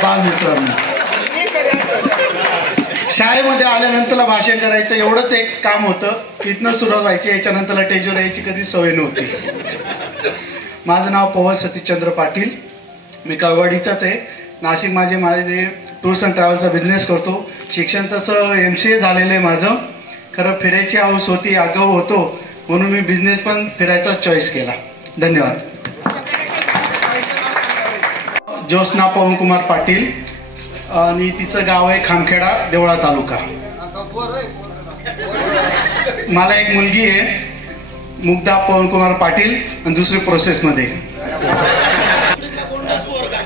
बालमित्रांना, शाळेमध्ये आल्यानंतर भाषण करायचं एवढंच एक काम होतं. इथनं सुरुवात व्हायची, याच्यानंतर टेजवर यायची कधी सवय नव्हती. माझं नाव पवन सतीशचंद्र पाटील, मी कळवाडीचाच आहे. नाशिक माझे टूर्स अँड ट्रॅव्हलचा बिझनेस करतो. शिक्षण तसं MCA झालेलं आहे माझं. खरं फिरायची हौस होती, आगाऊ होतो, म्हणून मी बिझनेस पण फिरायचा चॉईस केला. धन्यवाद. ज्योत्स्ना पवनकुमार पाटील आणि तिचं गाव आहे खामखेडा, देवळा तालुका. मला एक मुलगी आहे मुग्धा पवनकुमार पाटील आणि दुसरी प्रोसेसमध्ये.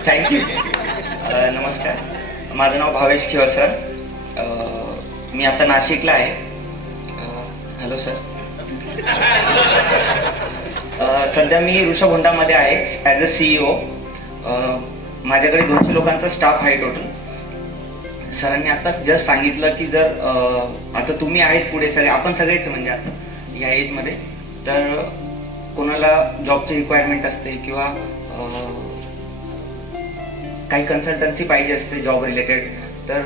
थँक्यू. नमस्कार, माझं नाव भावेश खिवसर. मी आता नाशिकला आहे. Hello sir. सध्या मी ऋषभहोंडामध्ये आहे ॲज अ CEO. माझ्याकडे 200 लोकांचा स्टाफ आहे टोटल. सरांनी आता जस्ट सांगितलं की जर आता तुम्ही आहेत पुढे सगळे, आपण सगळेच म्हणजे आता या एजमध्ये, तर कोणाला जॉबची रिक्वायरमेंट असते किंवा काही कन्सल्टन्सी पाहिजे असते जॉब रिलेटेड, तर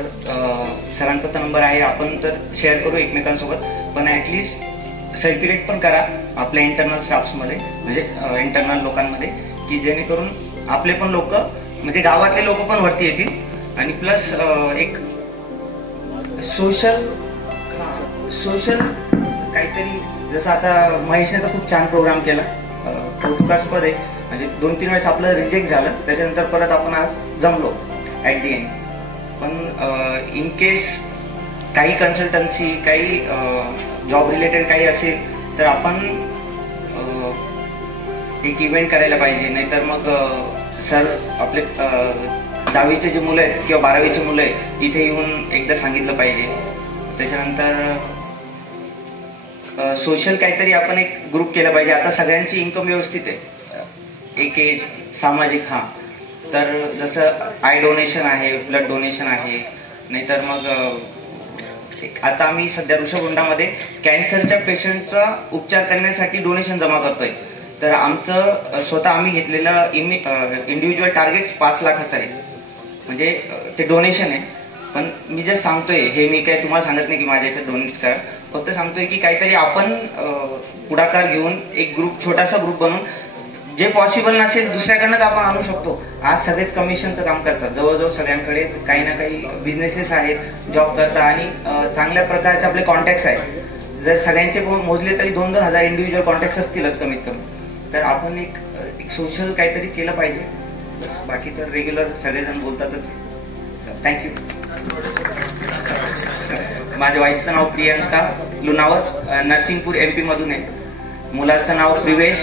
सरांचा तर नंबर आहे, आपण तर शेअर करू एकमेकांसोबत. पण ॲटलिस्ट सर्क्युलेट पण करा आपल्या इंटरनल स्टाफ्समध्ये, म्हणजे इंटरनल लोकांमध्ये, की जेणेकरून आपले पण लोक, म्हणजे गावातले लोक पण वरती येतील. आणि प्लस एक सोशल काहीतरी, जसं आता महेशने तर खूप छान प्रोग्राम केला, कौतुकास्पद आहे. म्हणजे 2-3 वेळेस आपलं रिजेक्ट झालं, त्याच्यानंतर परत आपण आज जमलो ॲट दी एंड. पण इन केस काही कन्सल्टन्सी, काही जॉब रिलेटेड काही असेल तर आपण एक इव्हेंट करायला पाहिजे. नाहीतर मग सर आपले 10वीचे जे मुलं आहेत किंवा 12वीचे मुलं आहेत इथे येऊन एकदा सांगितलं पाहिजे. त्याच्यानंतर सोशल काहीतरी आपण एक ग्रुप केला पाहिजे. आता सगळ्यांची इन्कम व्यवस्थित आहे, एक एज, सामाजिक, हां, तर जसं आय डोनेशन आहे, ब्लड डोनेशन आहे. नाहीतर मग आता आम्ही सध्या ऋषभहोंडामध्ये कॅन्सरच्या पेशंटचा उपचार करण्यासाठी डोनेशन जमा करतोय. तर आमचं स्वतः आम्ही घेतलेलं इंडिव्हिज्युअल टार्गेट 5 लाखाचं आहे, म्हणजे ते डोनेशन आहे. पण मी जे सांगतोय हे, मी काय तुम्हाला सांगत नाही की माझ्या याच्यात डोनेट करा, फक्त सांगतोय की काहीतरी आपण पुढाकार घेऊन एक ग्रुप, छोटासा ग्रुप बनवून, जे पॉसिबल नसेल दुसऱ्याकडनं आपण आणू शकतो. आज सगळेच कमिशनचं काम करतात, जवळजवळ सगळ्यांकडेच काही ना काही बिझनेसेस आहेत, जॉब करतात आणि चांगल्या प्रकारचे आपले कॉन्टॅक्ट्स आहेत. जर सगळ्यांचे मोजले तरी 2-2 हजार इंडिव्हिज्युअल कॉन्टॅक्ट्स असतीलच कमीत कमी. तर आपण एक सोशल काहीतरी केलं पाहिजे. बस, बाकी तर रेग्युलर सगळेजण बोलतातच. थँक्यू. माझ्या वाईफचं नाव प्रियंका लुनावत, नरसिंगपूर MP मधून आहे. मुलाचं नाव प्रिवेश,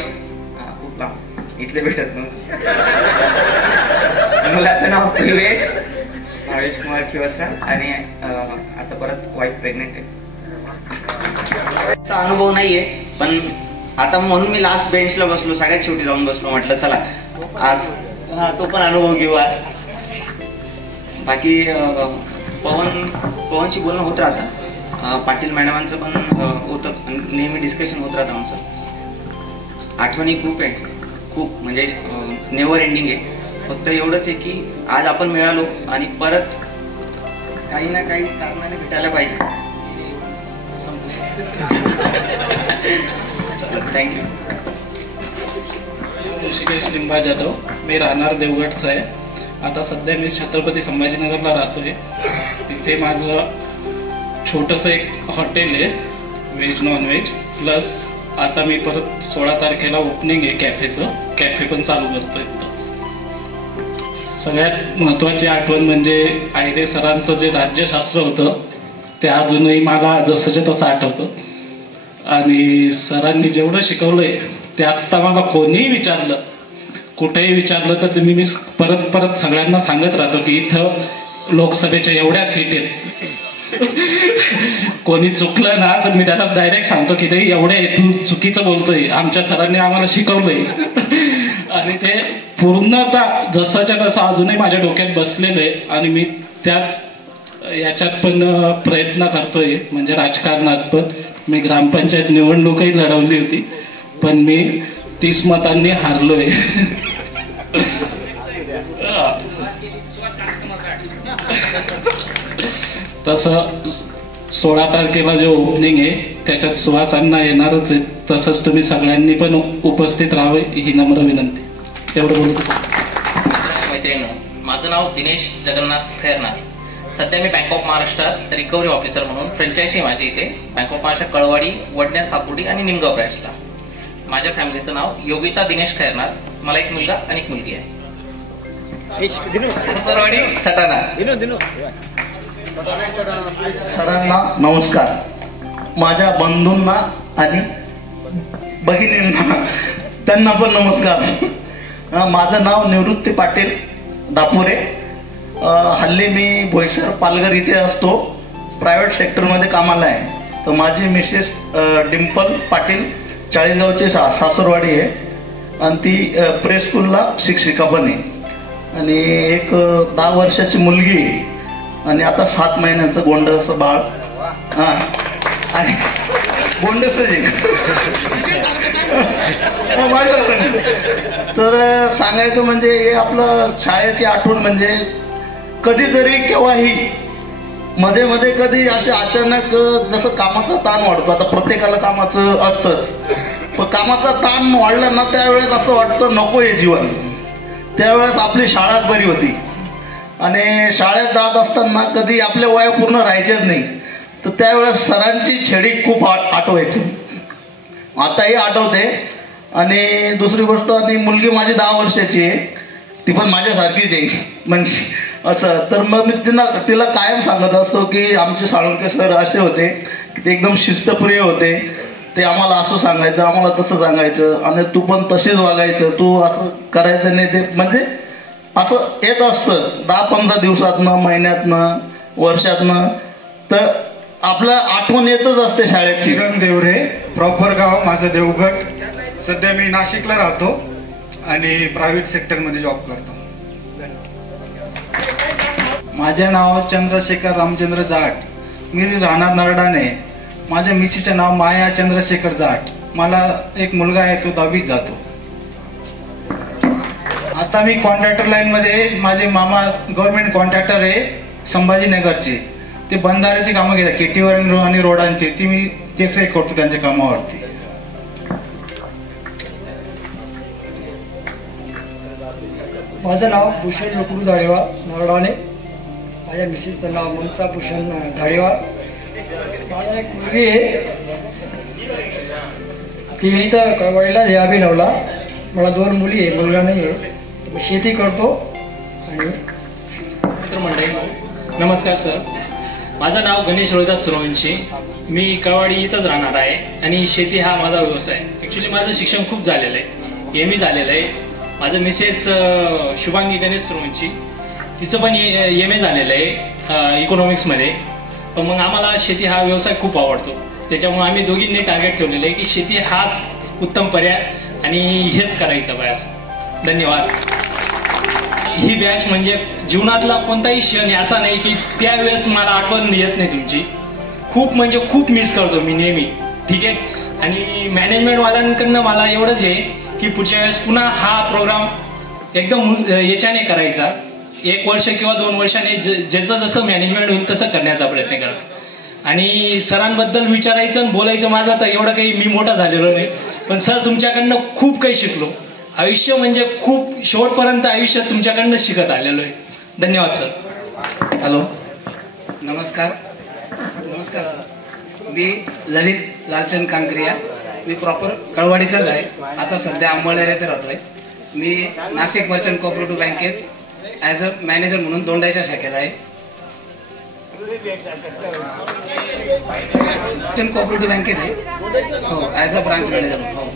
खूप लांब इथले भेटत नव्हतं. मुलाचं नाव प्रिवेश भावेश कुमार खिवसरा आणि आता परत वाईफ प्रेग्नेंट आहे. अनुभव नाहीये, पण आता म्हणून मी लास्ट बेंचला बसलो, सगळ्यात शेवटी जाऊन बसलो. म्हटलं चला आज तो पण अनुभव घेऊ आज. बाकी पवनशी बोलणं होत राहतं, पाटील मॅडमांचं पण होतं, नेहमी डिस्कशन होत राहतं आमचं. आठवणी खूप आहे, खूप म्हणजे नेव्हर एंडिंग आहे. फक्त एवढंच आहे की आज आपण मिळालो आणि परत काही ना काही कारणाने भेटायला पाहिजे. थँक्यू. ऋषिकेश लिंबा जाधव, मी राहणार देवगडचा आहे. आता सध्या मी छत्रपती संभाजीनगरला राहतोय. तिथे माझं छोटंसं एक हॉटेल आहे, व्हेज नॉन व्हेज. प्लस आता मी परत 16 तारखेला ओपनिंग आहे कॅफेचं, कॅफे पण चालू करतोय. सगळ्यात महत्त्वाची आठवण म्हणजे आयरे सरांचं जे राज्यशास्त्र होतं ते अजूनही मला जसंच्या तसं आठवतं. आणि सरांनी जेवढं शिकवलंय ते आत्ता मला कोणीही विचारलं, कुठेही विचारलं तर मी परत परत सगळ्यांना सांगत राहतो की इथं लोकसभेच्या एवढ्या सीट आहेत. कोणी चुकलं ना तर मी त्याला डायरेक्ट सांगतो की नाही एवढ्या तू चुकीचं बोलतोय, आमच्या सरांनी आम्हाला शिकवलंय. आणि ते पूर्णतः जसाच्या तसं अजूनही माझ्या डोक्यात बसलेलं आहे. आणि मी त्याच याच्यात पण प्रयत्न करतोय, म्हणजे राजकारणात पण. मी ग्रामपंचायत निवडणूकही लढवली होती, पण मी 30 मतांनी हारलोय. तसं 16 तारखेला जे ओपनिंग आहे त्याच्यात सुहासांना येणारच आहे. तसंच तुम्ही सगळ्यांनी पण उपस्थित राहावे ही नम्र विनंती. एवढं बोलतो. मैत्रिणी, माझं नाव दिनेश जगन्नाथ खैरनार. सध्या मी बँक ऑफ महाराष्ट्रात रिकव्हरी ऑफिसर म्हणून फ्रँचायझी माझी इथे बँक ऑफ महाराष्ट्र कळवाडी, वडनेर, काकुडी आणि निमगाव ब्रँचला. माझ्या फॅमिलीचं नाव योगिता दिनेश खैरनार. मला एक मुलगा आणि एक मुलगी आहे. सटाणा. सरांना नमस्कार. माझ्या बंधूंना आणि भगिनींना त्यांना पण नमस्कार. माझं नाव निवृत्ती पाटील दापोरे. हल्ली मी बोईसर पालघर इथे असतो, प्रायव्हेट सेक्टरमध्ये कामाला आहे. तर माझी मिसेस डिंपल पाटील चाळीसगावची सासरवाडी आहे आणि ती प्रेस स्कूलला शिक्षिका पण आहे. आणि एक 10 वर्षाची मुलगी आणि आता 7 महिन्याचं गोंडसं बाळ. हां, आणि गोंडसं तर सांगायचं म्हणजे हे आपलं शाळेची आठवण म्हणजे कधीतरी केव्हाही मध्ये मध्ये कधी असे अचानक जसं कामाचा ताण वाढतो. आता प्रत्येकाला कामाचं असतंच, पण कामाचा ताण वाढला ना त्यावेळेस असं वाटतं नको हे जीवन. त्यावेळेस आपली शाळा बरी होती. आणि शाळेत जात असताना कधी आपल्या वया पूर्ण राहायच्याच नाही, तर त्यावेळेस सरांची छेडी खूप आठवायची, आताही आठवते. आणि दुसरी गोष्ट, आणि मुलगी माझी 10 वर्षाची आहे, ती पण माझ्यासारखीच आहे म्हणजे असं. तर मग मी तिला कायम सांगत असतो की आमचे साळुंके सर असे होते की ते एकदम शिस्तप्रिय होते. ते आम्हाला असं सांगायचं, आम्हाला तसं सांगायचं, आणि तू पण तसेच वागायचं, तू असं करायचं नाही. ते म्हणजे असं येत असतं 10-15 दिवसातनं, महिन्यातनं, वर्षातनं. तर आपलं आठवण येतच असते शाळेत. किरण देवरे, प्रॉपर गाव माझं देवगड. सध्या मी नाशिकला राहतो आणि प्रायव्हेट सेक्टरमध्ये जॉब करतो. माझे नाव चंद्रशेखर रामचंद्र जाट. मी राहणार नरडाणे. माझ्या मिसीचं नाव माया चंद्रशेखर जाट. मला एक मुलगा आहे, तो 10वीत जातो. आता मी कॉन्ट्रॅक्टर लाईनमध्ये, माझे मामा गव्हर्नमेंट कॉन्ट्रॅक्टर आहे संभाजीनगरचे. ते बंधाऱ्याची कामं घेतात, केटीवर आणि रोडांची. ती मी देखरेख करतो त्यांच्या कामावरती. माझं नाव भूषण लुकडू धाडेवाळ, नरडाणे. माझ्या मिसेसचं नाव ममता भूषण धाडेवाळ. माझा एक मुलगी आहे, ती इथं कळवळीला अभिनवला. मला 2 मुली आहे, मुलगा नाही आहे. मी शेती करतो. आणि मित्रमंडळी नमस्कार सर. माझं नाव गणेश रोहिदास सूर्यवंशी. मी कळवाडी इथंच राहणार आहे आणि शेती हा माझा व्यवसाय. ॲक्च्युली माझं शिक्षण खूप झालेलं आहे, ME झालेलं आहे. माझं मिसेस शुभांगी गणेश सूर्यवंशी, तिचं पण MA झालेलं आहे इकॉनॉमिक्समध्ये. पण मग आम्हाला शेती हा व्यवसाय खूप आवडतो, त्याच्यामुळे आम्ही दोघींनी टार्गेट ठेवलेलं आहे की शेती हाच उत्तम पर्याय आणि हेच करायचं बॅस. धन्यवाद. ही बॅच म्हणजे जीवनातला कोणताही क्षण असा नाही की त्यावेळेस मला आठवण येत नाही तुमची. खूप म्हणजे खूप मिस करतो मी नेहमी. ठीक आहे. आणि मॅनेजमेंटवाल्यांकडनं मला एवढंच आहे की पुढच्या वेळेस पुन्हा हा प्रोग्राम एकदम याच्याने करायचा. 1 वर्ष किंवा 2 वर्षाने ज्याचं जसं मॅनेजमेंट होईल तसं करण्याचा प्रयत्न करा. आणि सरांबद्दल विचारायचं आणि बोलायचं माझं तर एवढं काही मी मोठा झालेलो नाही, पण सर तुमच्याकडनं खूप काही शिकलो. आयुष्य म्हणजे खूप शेवटपर्यंत आयुष्य तुमच्याकडनं शिकत आलेलो आहे. धन्यवाद सर. हॅलो, नमस्कार. नमस्कार सर. मी ललित लालचंद कांकरिया. मी प्रॉपर कळवाडीचाच आहे. आता सध्या अंबळनेर येथे राहतोय. मी नाशिक मर्चंट कोऑपरेटिव्ह बँकेत ॲज अ मॅनेजर म्हणून दोंडाईच्या शाखेत आहे. कोऑपरेटिव्ह बँकेत आहे. हो, ॲज अ ब्रांच मॅनेजर. हो.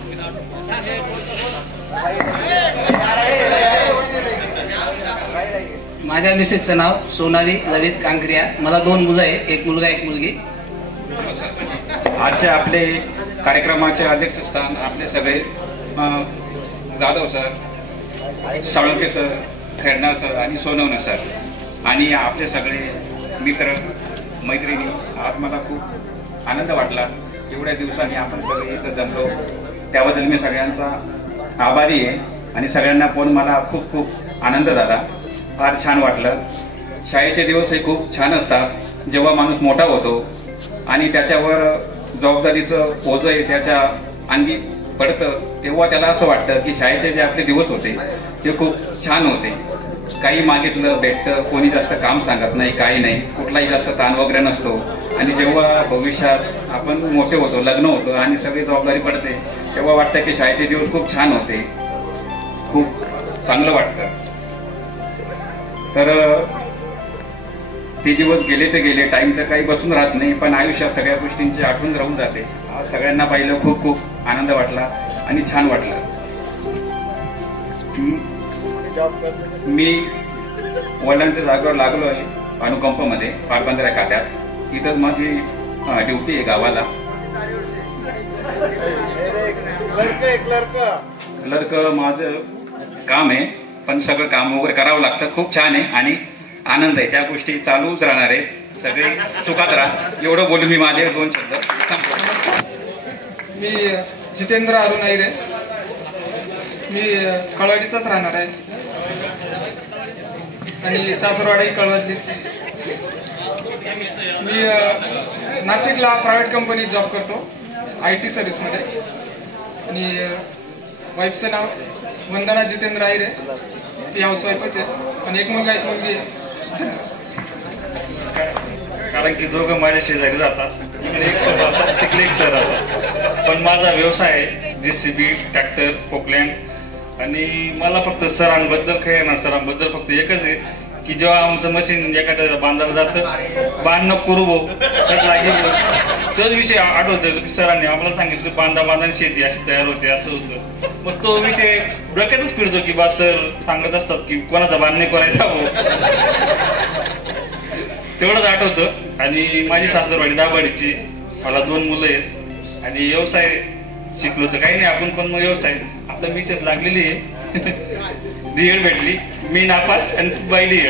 माझ्या मिसेसचं नाव सोनाली ललित कांकरिया. मला 2 मुलं आहे, 1 मुलगा 1 मुलगी. आजच्या आपले कार्यक्रमाचे अध्यक्षस्थान आपले सगळे Jadhav sir, Salunke sir, Khairnar sir आणि सोनवणे सर आणि आपले सगळे मित्र मैत्रिणी. आज मला खूप आनंद वाटला. एवढ्या दिवसांनी आपण सगळे इथं जमलो, त्याबद्दल मी सगळ्यांचा आभारी आहे. आणि सगळ्यांना पण मला खूप खूप आनंद झाला. फार छान वाटलं. शाळेचे दिवस हे खूप छान असतात. जेव्हा माणूस मोठा होतो आणि त्याच्यावर जबाबदारीचं ओझ आहे त्याच्या अंगी पडतं, तेव्हा त्याला असं वाटतं की शाळेचे जे आपले दिवस होते ते खूप छान होते. काही मागितलं भेटतं, कोणी जास्त काम सांगत नाही, काही नाही, कुठलाही जास्त ताण वगैरे नसतो. आणि जेव्हा भविष्यात आपण मोठे होतो, लग्न होतं आणि सगळी जबाबदारी पडते, तेव्हा वाटतं की शाळेचे दिवस खूप छान होते, खूप चांगलं वाटतं. तर ते दिवस गेले ते गेले. टाइम तर काही बसून राहत नाही, पण आयुष्यात सगळ्या गोष्टींची आठवण राहून जाते. आज सगळ्यांना पाहिलं, खूप खूप आनंद वाटला आणि छान वाटलं. मी वडिलांच्या जागेवर लागलो आहे अनुकंपमध्ये, पाटबंधारा खात्यात. इथंच माझी ड्युटी आहे गावाला. क्लर्क माझं काम आहे, पण सगळं काम वगैरे करावं लागतं. खूप छान आहे आणि आनंद आहे. त्या गोष्टी चालूच राहणार आहे. सगळे सुखात राहा. एवढं बोलून मी माझे 2 शब्द संपवतो. मी जितेंद्र अरुण आयरे. मी कळवाडीचाच राहणार आहे आणि सासरवाडाही कळवाडीच. मी नाशिकला प्रायव्हेट कंपनीत जॉब करतो, IT सर्व्हिसमध्ये. आणि वाईफचं नाव वंदना जितेंद्र आयरे, ती हाऊसवाईफच आहे आणि 1 मुलगा 1 मुलगी आहे. कारण की दोघं माझ्या शेजारी राहतात. इकडे एक सर राहतात, तिकडे एक सर राहतात. पण माझा व्यवसाय आहे JCB, ट्रॅक्टर, पोकलँड. आणि मला फक्त सरांबद्दल, खैरनार सरांबद्दल फक्त एकच आहे की जेव्हा आमचं मशीन एखाद्या बांधायला जातं, बांध नको करू भाऊ, तोच विषय आठवतो की सरांनी आम्हाला सांगितलं बांधा शेती अशी तयार होते, असं होतं. मग तो विषय डोक्यातच फिरतो की बा सर सांगत असतात की कोणाचा बांध नाही करायचा भाऊ, तेवढंच आठवतं. आणि माझी सासरवाडी दाभाडीची. मला 2 मुलं आहेत आणि व्यवसाय शिकलो तर काही नाही आपण, पण मग व्यवसाय आता मिसेस लागलेली आहे. DED भेटली, मी नापास आणि बाई DED.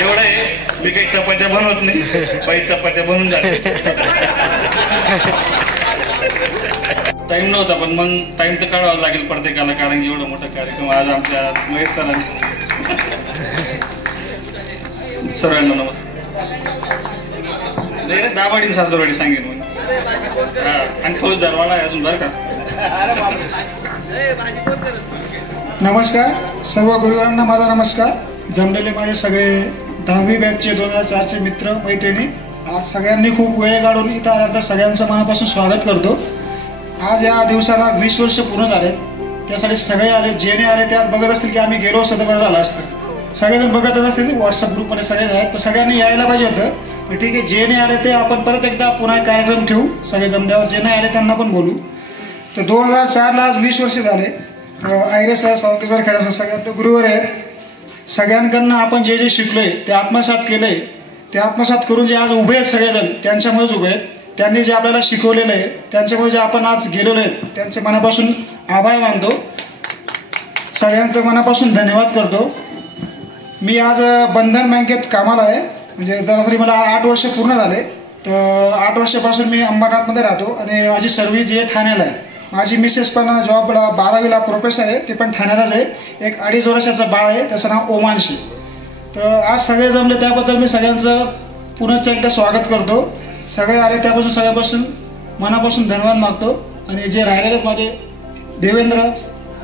एवढं आहे. मी काही चपात्या बनवत नाही, बाई चपात्या बनवून जाते. टाइम नव्हता, पण मग टाइम तर काढावा लागेल प्रत्येकाला, कारण की एवढा मोठा कार्यक्रम आज आमच्या महेश सरांना नमस्कार. दाभाडी सासरवाडी सांगेन मग. आणि फौजदार वाला अजून बरं का. नमस्कार सर्व गुरुवारांना माझा नमस्कार. जमलेले माझे सगळे 10वी बॅचचे 2004चे मित्र मैत्रिणी, आज सगळ्यांनी खूप वेळ काढून इथं आल्यानंतर सगळ्यांचं मनापासून स्वागत करतो. आज या दिवसाला 20 वर्ष पूर्ण झाले, त्यासाठी सगळे आले. जेणे आले त्यात बघत असतील की आम्ही गेलो असतो तर बरं झालं असतं. सगळेजण बघतच असतील व्हॉट्सअप ग्रुपमध्ये सगळेजण आहेत, तर सगळ्यांनी यायला पाहिजे होतं. पण ठीक आहे, जे नाही आले ते आपण परत एकदा पुन्हा कार्यक्रम ठेवू, सगळे जमल्यावर. जे नाही आले त्यांना पण बोलू. तर 2004ला आज 20 वर्ष झाले. आयरे सर, सावंके सर, खेळा सर सगळ्यांचे गुरुवर आहेत. सगळ्यांकडनं आपण जे जे शिकलोय ते आत्मसात केलंय. ते आत्मसात करून जे आज उभे आहेत सगळेजण, त्यांच्यामुळेच उभे आहेत. त्यांनी जे आपल्याला शिकवलेलं आहे, त्यांच्यामुळे जे आपण आज गेलेलो आहेत, त्यांचे मनापासून आभार मानतो. सगळ्यांचं मनापासून धन्यवाद करतो. मी आज बंधन बँकेत कामाला आहे. म्हणजे सरासरी मला 8 वर्ष पूर्ण झाले. तर 8 वर्षापासून मी अंबरनाथमध्ये राहतो आणि माझी सर्व्हिस जी आहे ठाण्याला आहे. माझी मिसेस पण जॉबला 12वीला प्रोफेसर आहे, ते पण ठाण्यालाच आहे. एक 2.5 वर्षाचं बाळ आहे, त्याचं नाव ओमानशी. तर आज सगळे जमले त्याबद्दल मी सगळ्यांचं पुनश्च एकदा स्वागत करतो. सगळे आले त्यापासून सगळ्यापासून मनापासून धन्यवाद मागतो. आणि जे राहिलेले माझे देवेंद्र,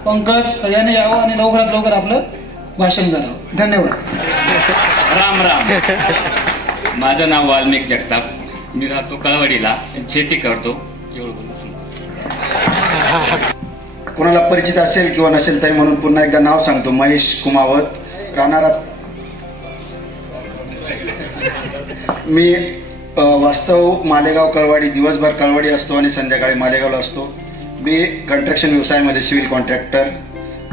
पंकज, सगळ्यांनी यावं आणि लवकरात लवकर आपलं भाषण करावं. धन्यवाद. राम राम. माझं नाव वाल्मिक जगताप. मी राहतो कळवडीला, शेती करतो. कोणाला परिचित असेल किंवा नसेल तरी म्हणून पुन्हा एकदा नाव सांगतो. महेश कुमावत, राहणारा मी वास्तव मालेगाव कळवाडी. दिवसभर कळवाडी असतो आणि संध्याकाळी मालेगावला असतो. मी कन्स्ट्रक्शन व्यवसायामध्ये सिव्हिल कॉन्ट्रॅक्टर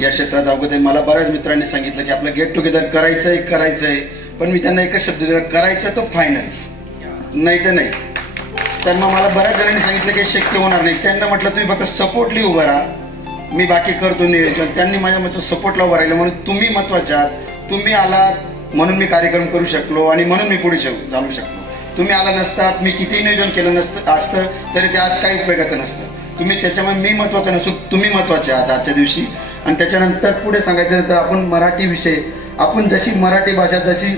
या क्षेत्रात अवगत आहे. मला बऱ्याच मित्रांनी सांगितलं की आपलं गेट टुगेदर करायचंय, पण मी त्यांना एकच शब्द दिला, करायचं तो फायनल, नाही तर नाही. तर मग मला बऱ्याच जणांनी सांगितलं की शक्य होणार नाही. त्यांना म्हटलं तुम्ही फक्त सपोर्टली उभं राहा, मी बाकी करतो नियोजन. त्यांनी माझ्या मते सपोर्टला उभं राहिलं, म्हणून तुम्ही महत्वाचे आहात. तुम्ही आलात म्हणून मी कार्यक्रम करू शकलो आणि म्हणून मी पुढे चालू शकलो. तुम्ही आला नसतात, मी किती नियोजन केलं असतं तरी ते आज काही उपयोगाचं नसतं. तुम्ही त्याच्यामुळे मी महत्वाचं नसतो, तुम्ही महत्वाचे आहात आजच्या दिवशी. आणि त्याच्यानंतर पुढे सांगायचं तर आपण मराठी विषय, आपण जशी मराठी भाषा जशी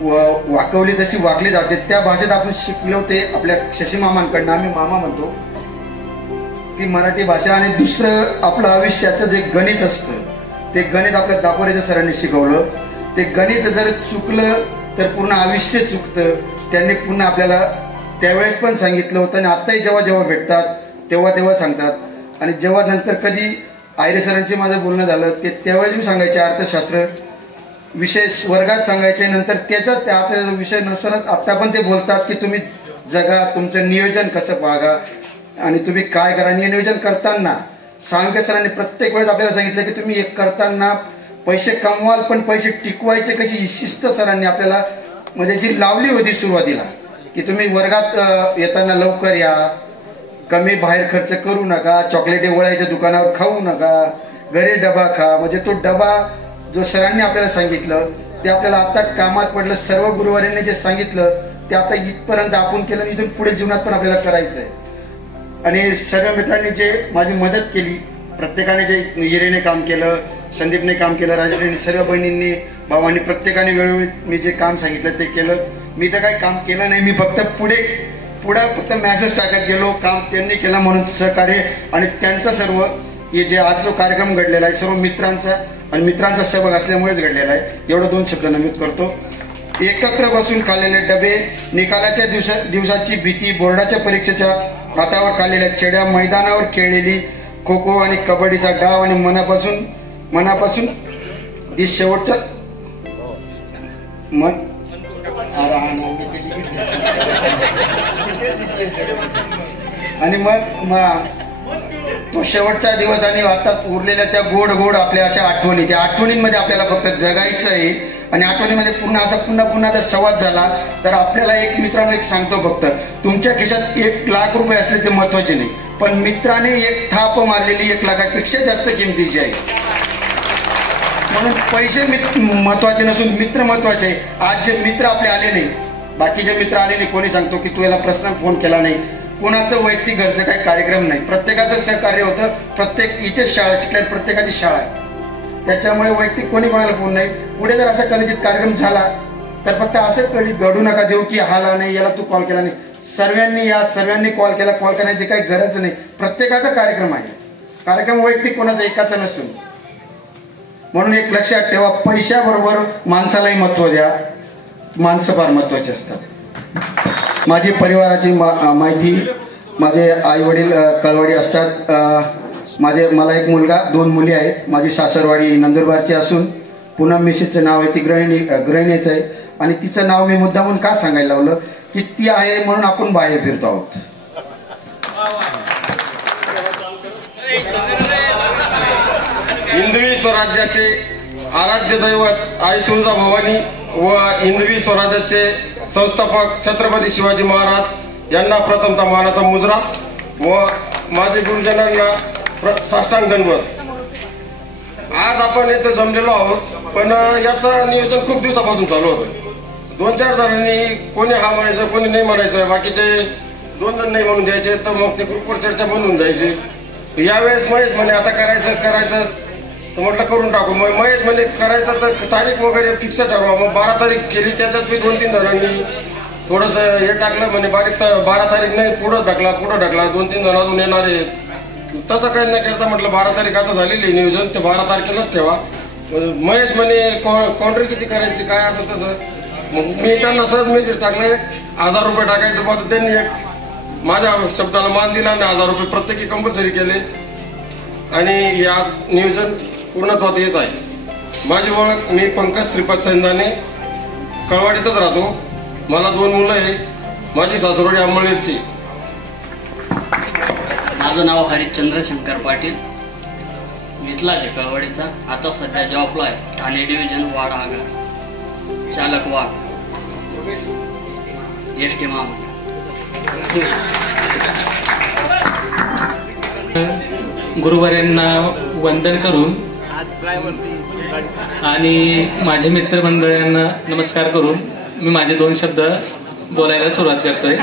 वाकवली तशी वाकली जाते, त्या भाषेत आपण शिकलो ते आपल्या शशीमामांकडनं, आम्ही मामा म्हणतो ती मराठी भाषा. आणि दुसरं आपलं आयुष्याचं जे गणित असतं, ते गणित आपल्या दापोरेच्या सरांनी शिकवलं. ते गणित जर चुकलं तर पूर्ण आयुष्य चुकतं. त्यांनी पुन्हा आपल्याला त्यावेळेस पण सांगितलं होतं आणि आत्ताही जेव्हा जेव्हा भेटतात तेव्हा सांगतात. आणि जेव्हा नंतर कधी आयरे सरांचे माझं बोलणं झालं ते त्यावेळेस मी सांगायचे अर्थशास्त्र विषय वर्गात सांगायचे. नंतर त्याचा विषय नसूनच आत्ता पण ते बोलतात की तुम्ही जगा, तुमचं नियोजन कसं बघा आणि तुम्ही काय करा. नियोजन करताना साळुंखे सरांनी प्रत्येक वेळेस आपल्याला सांगितलं की तुम्ही एक करताना पैसे कमवाल पण पैसे टिकवायचे कशी, ही शिस्त सरांनी आपल्याला म्हणजे जी लावली होती सुरुवातीला, की तुम्ही वर्गात येताना लवकर या, कमी बाहेर खर्च करू नका, चॉकलेटी वळायच्या दुकानावर खाऊ नका, घरी डबा खा. म्हणजे तो डबा जो सरांनी आपल्याला सांगितलं ते आपल्याला आता कामात पडलं. सर्व गुरुवारींनी जे सांगितलं ते आता इथपर्यंत आपण केलं, इथून पुढे जीवनात पण आपल्याला करायचंय. आणि सर्व मित्रांनी जे माझी मदत केली, प्रत्येकाने जे हिरेने काम केलं, संदीपने काम केलं, राजश्रीने, सर्व बहिणींनी, भावांनी, प्रत्येकाने वेळोवेळी मी जे काम सांगितलं ते केलं. मी तर काही काम केलं नाही, मी फक्त पुढे फक्त मॅसेज टाकत गेलो. काम त्यांनी केलं म्हणून सहकार्य आणि त्यांचं सर्व हे जे आज जो कार्यक्रम घडलेला आहे सर्व मित्रांचा सहभाग असल्यामुळेच घडलेला आहे. एवढं 2 शब्द नमूद करतो. एकत्र बसून खाल्लेले डबे, निकालाच्या दिवसाची भीती, बोर्डाच्या परीक्षेच्या हातावर खाल्लेल्या छेड्या, मैदानावर खेळलेली खो खो आणि कबड्डीचा डाव आणि मनापासून शेवटचा आणि मग तो शेवटचा दिवस आणि आता उरलेल्या त्या गोड आपल्या अशा आठवणी, त्या आठवणींमध्ये आपल्याला फक्त जगायचं आहे. आणि आठवणीमध्ये पुन्हा जर संवाद झाला तर आपल्याला एक मित्रांनो एक सांगतो, फक्त तुमच्या खिशात 1 लाख रुपये असले ते महत्वाचे नाही, पण मित्राने एक थाप मारलेली 1 लाखापेक्षा जास्त किमतीची आहे. म्हणून पैसे महत्वाचे नसून मित्र महत्वाचे आहे. आज जे मित्र आपले आले नाही, बाकीचे मित्र आले नाही, कोणी सांगतो की तू याला पर्सनल फोन केला नाही, कोणाचं वैयक्तिक घरचं काही कार्यक्रम नाही, प्रत्येकाचं सहकार्य होतं. प्रत्येक इथेच शाळा शिकल्यात, प्रत्येकाची शाळा आहे, त्याच्यामुळे वैयक्तिक कोणी कोणाला फोन नाही. पुढे जर असा कदाचित कार्यक्रम झाला तर फक्त असं घडू नका देऊ की हाला नाही, याला तू कॉल केला नाही. सर्वांनी कॉल केला, कॉल करण्याची काही गरज नाही. प्रत्येकाचा कार्यक्रम आहे, कार्यक्रम वैयक्तिक कोणाचा एकाचा नसून. म्हणून एक लक्षात ठेवा, पैशाबरोबर माणसालाही महत्व द्या. माणसं फार महत्वाची असतात. माझी परिवाराची माहिती, माझे आई वडील कळवाडी असतात. मला एक मुलगा, 2 मुली आहेत. माझी सासरवाडी नंदुरबारची असून पूनम मिसेसचं नाव आहे, ती गृहिणीच आहे. आणि तिचं नाव मी मुद्दामून का सांगायला लावलं की ती आहे म्हणून आपण बाहेर फिरतो आहोत. हिंदवी स्वराज्याचे आराध्य दैवत आई तुळजाभवानी व हिंदवी स्वराज्याचे संस्थापक छत्रपती शिवाजी महाराज यांना प्रथमतः मानाचा मुजरा व माझे गुरुजनांना साष्टांग दंडवत. आज आपण येथे जमलेलो आहोत, पण याचं नियोजन खूप दिवसापासून चालू होतं. 2-4 जणांनी कोणी हा म्हणायचं कोणी नाही म्हणायचं, बाकीचे 2 जण नाही म्हणून द्यायचे, तर मग ते ग्रुपवर चर्चा बंद होऊन जायची. यावेळेस महेश म्हणे आता करायचंच तर म्हटलं करून टाकू. मग महेश म्हणे करायचं तर तारीख वगैरे फिक्स ठरवा. मग 12 तारीख केली. त्याच्यात मी 2-3 जणांनी थोडंसं हे टाकलं, म्हणजे 12 तारीख नाही पुढं ढकला 2-3 जण अजून येणार आहेत. तसं काही नाही करता म्हटलं 12 तारीख आता झालेली नियोजन, ते 12 तारखेलाच ठेवा. महेश म्हणे काउंट्री किती करायची काय असं तसं. मग मी त्यांना सहज मेसेज टाकले 1000 रुपये टाकायचं. मग त्यांनी एक माझ्या शब्दाला मान दिला आणि 1000 रुपये प्रत्येकी कंपल्सरी केले आणि आज नियोजन पूर्णत्वात येत आहे. माझी ओळख, मी पंकज श्रीपाद संधाने, कळवाडीतच राहतो. मला 2 मुलं आहे. माझी सासरोडी अंबळनेरची. माझं नाव हरिश्चंद्र शंकर पाटील, इथला आहे कळवडीचा. आता सध्या जॉबला आहे ठाणे डिव्हिजन वाडा आग्रा, चालक वाघ एसटी महामंडळ. गुरुवाऱ्यांना वंदन करून आणि माझे मित्रमंडळांना नमस्कार करून मी माझे 2 शब्द बोलायला सुरुवात करतोय.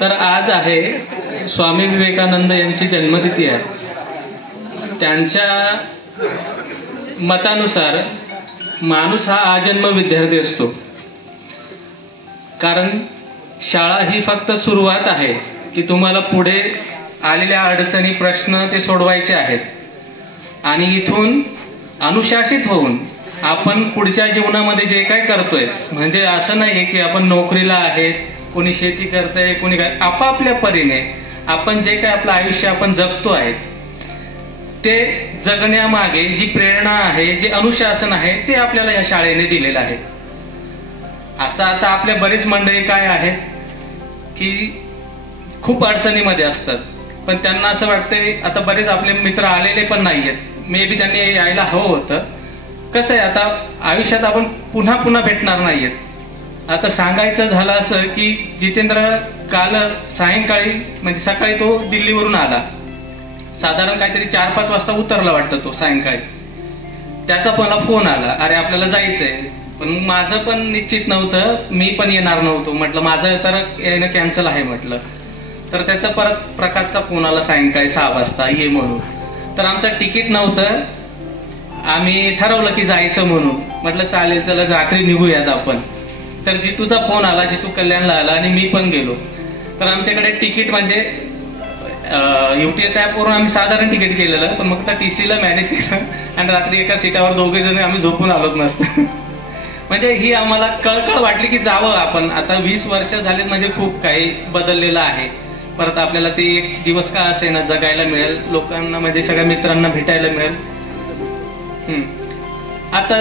तर आज आहे स्वामी विवेकानंद यांची जन्मतिथी आहे. त्यांच्या मतानुसार माणूस हा आजन्म विद्यार्थी असतो, कारण शाळा ही फक्त सुरुवात आहे की तुम्हाला पुढे आलेल्या अडचणी प्रश्न ते सोडवायचे आहेत आणि इथून अनुशासित होऊन आपण पुढच्या जीवनामध्ये जे काय करतोय, म्हणजे असं नाही की आपण नोकरीला आहेत, कोणी शेती करतंय, कोणी काय, आपापल्या परीने आपण जे काय आपलं आयुष्य आपण जगतो आहे ते जगण्यामागे जी प्रेरणा आहे, जे अनुशासन आहे ते आपल्याला या शाळेने दिलेलं आहे. असं आता आपल्या बरेच मंडळी काय आहेत की खूप अडचणीमध्ये असतात, पण त्यांना असं वाटतंय, आता बरेच आपले मित्र आलेले पण नाहीयेत, मे बी त्यांनी यायला हवं होतं. कसं आहे, आता आयुष्यात आपण पुन्हा पुन्हा भेटणार नाहीयेत. आता सांगायचं झालं असं की जितेंद्र काल सायंकाळी म्हणजे सकाळी तो दिल्लीवरून आला, साधारण काहीतरी 4-5 वाजता उतरला वाटतं तो सायंकाळी. त्याचा मला फोन आला, अरे आपल्याला जायचंय, पण माझं पण निश्चित नव्हतं, मी पण येणार नव्हतो. म्हटलं माझं तर येणं कॅन्सल आहे म्हटलं. तर त्याचा परत प्रकाशचा फोन आला सायंकाळी 6 वाजता ये म्हणून. तर आमचं तिकीट नव्हतं, आम्ही ठरवलं की जायचं म्हणून. म्हटलं चालेल चला रात्री निघूयात आपण. तर जितूचा फोन आला, जितू कल्याणला आला आणि मी पण गेलो. तर आमच्याकडे तिकीट म्हणजे UTS ॲपवरून आम्ही साधारण तिकीट केलेलं, पण मग त्या TCला मॅनेज केलं आणि रात्री एका सीटावर 2 जण आम्ही झोपून आलोच नसतं. म्हणजे ही आम्हाला कळकळ वाटली की जावं आपण. आता 20 वर्ष झालीत, म्हणजे खूप काही बदललेलं आहे. परत आपल्याला ते एक दिवस का असे ना जगायला मिळेल, लोकांना म्हणजे सगळ्या मित्रांना भेटायला मिळेल. आता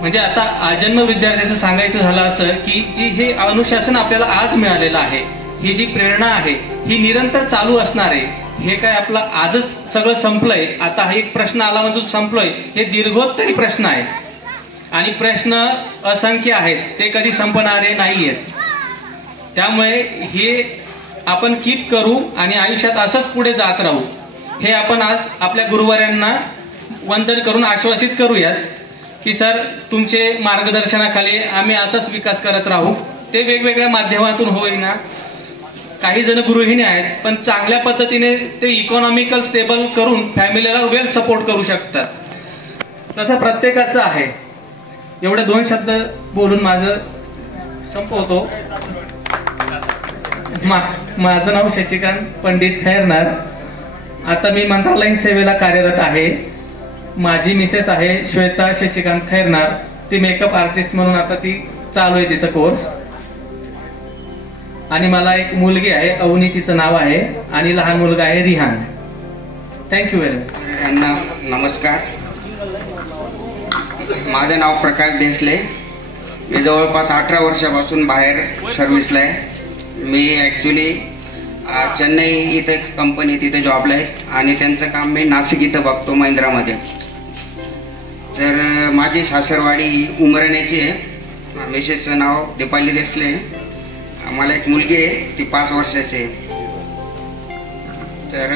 म्हणजे आता आजन्म विद्यार्थ्याचं सांगायचं झालं असं की जी हे अनुशासन आपल्याला आज मिळालेलं आहे, ही जी प्रेरणा आहे ही निरंतर चालू असणार आहे. हे काय आपलं आजच सगळं संपलंय, आता हा एक प्रश्न आला म्हणून संपलोय, हे दीर्घोत्तरी प्रश्न आहे आणि प्रश्न असंख्य आहेत, ते कधी संपणारे नाहीयेत. त्यामुळे हे आपण कीप करू आणि आयुष्यात असंच पुढे जात राहू. हे आपण आज आपल्या गुरुवाऱ्यांना वंदन करून आश्वासित करूयात की सर तुमचे मार्गदर्शनाखाली आम्ही असाच विकास करत राहू. ते वेगवेगळ्या माध्यमातून होईना. काही जण गृहिणी आहेत, पण चांगल्या पद्धतीने ते इकॉनॉमिकल स्टेबल करून फॅमिलीला वेल सपोर्ट करू शकतात. तसं प्रत्येकाचं आहे. एवढे 2 शब्द बोलून माझं संपवतो. माझं नाव शशिकांत पंडित खैरनार. आता मी मंत्रालयीन सेवेला कार्यरत आहे. माझी मिसेस आहे श्वेता शशिकांत खैरनार, ती मेकअप आर्टिस्ट म्हणून आता ती चालू आहे तिचा कोर्स. आणि मला एक मुलगी आहे, अवनी तिचं नाव आहे, आणि लहान मुलगा आहे रिहान. Thank you very much. यांना नमस्कार. माझं नाव प्रकाश देसले. मी जवळपास 18 वर्षापासून बाहेर सर्व्हिसला आहे. मी ॲक्च्युली चेन्नई इथे कंपनी तिथे जॉबला आहे आणि त्यांचं काम मी नाशिक इथं बघतो महिंद्रामध्ये. तर माझी सासरवाडी उमरण्याची आहे. मिसेसचं नाव दीपाली देसले. मला एक मुलगी आहे, ती 5 वर्षाची आहे. तर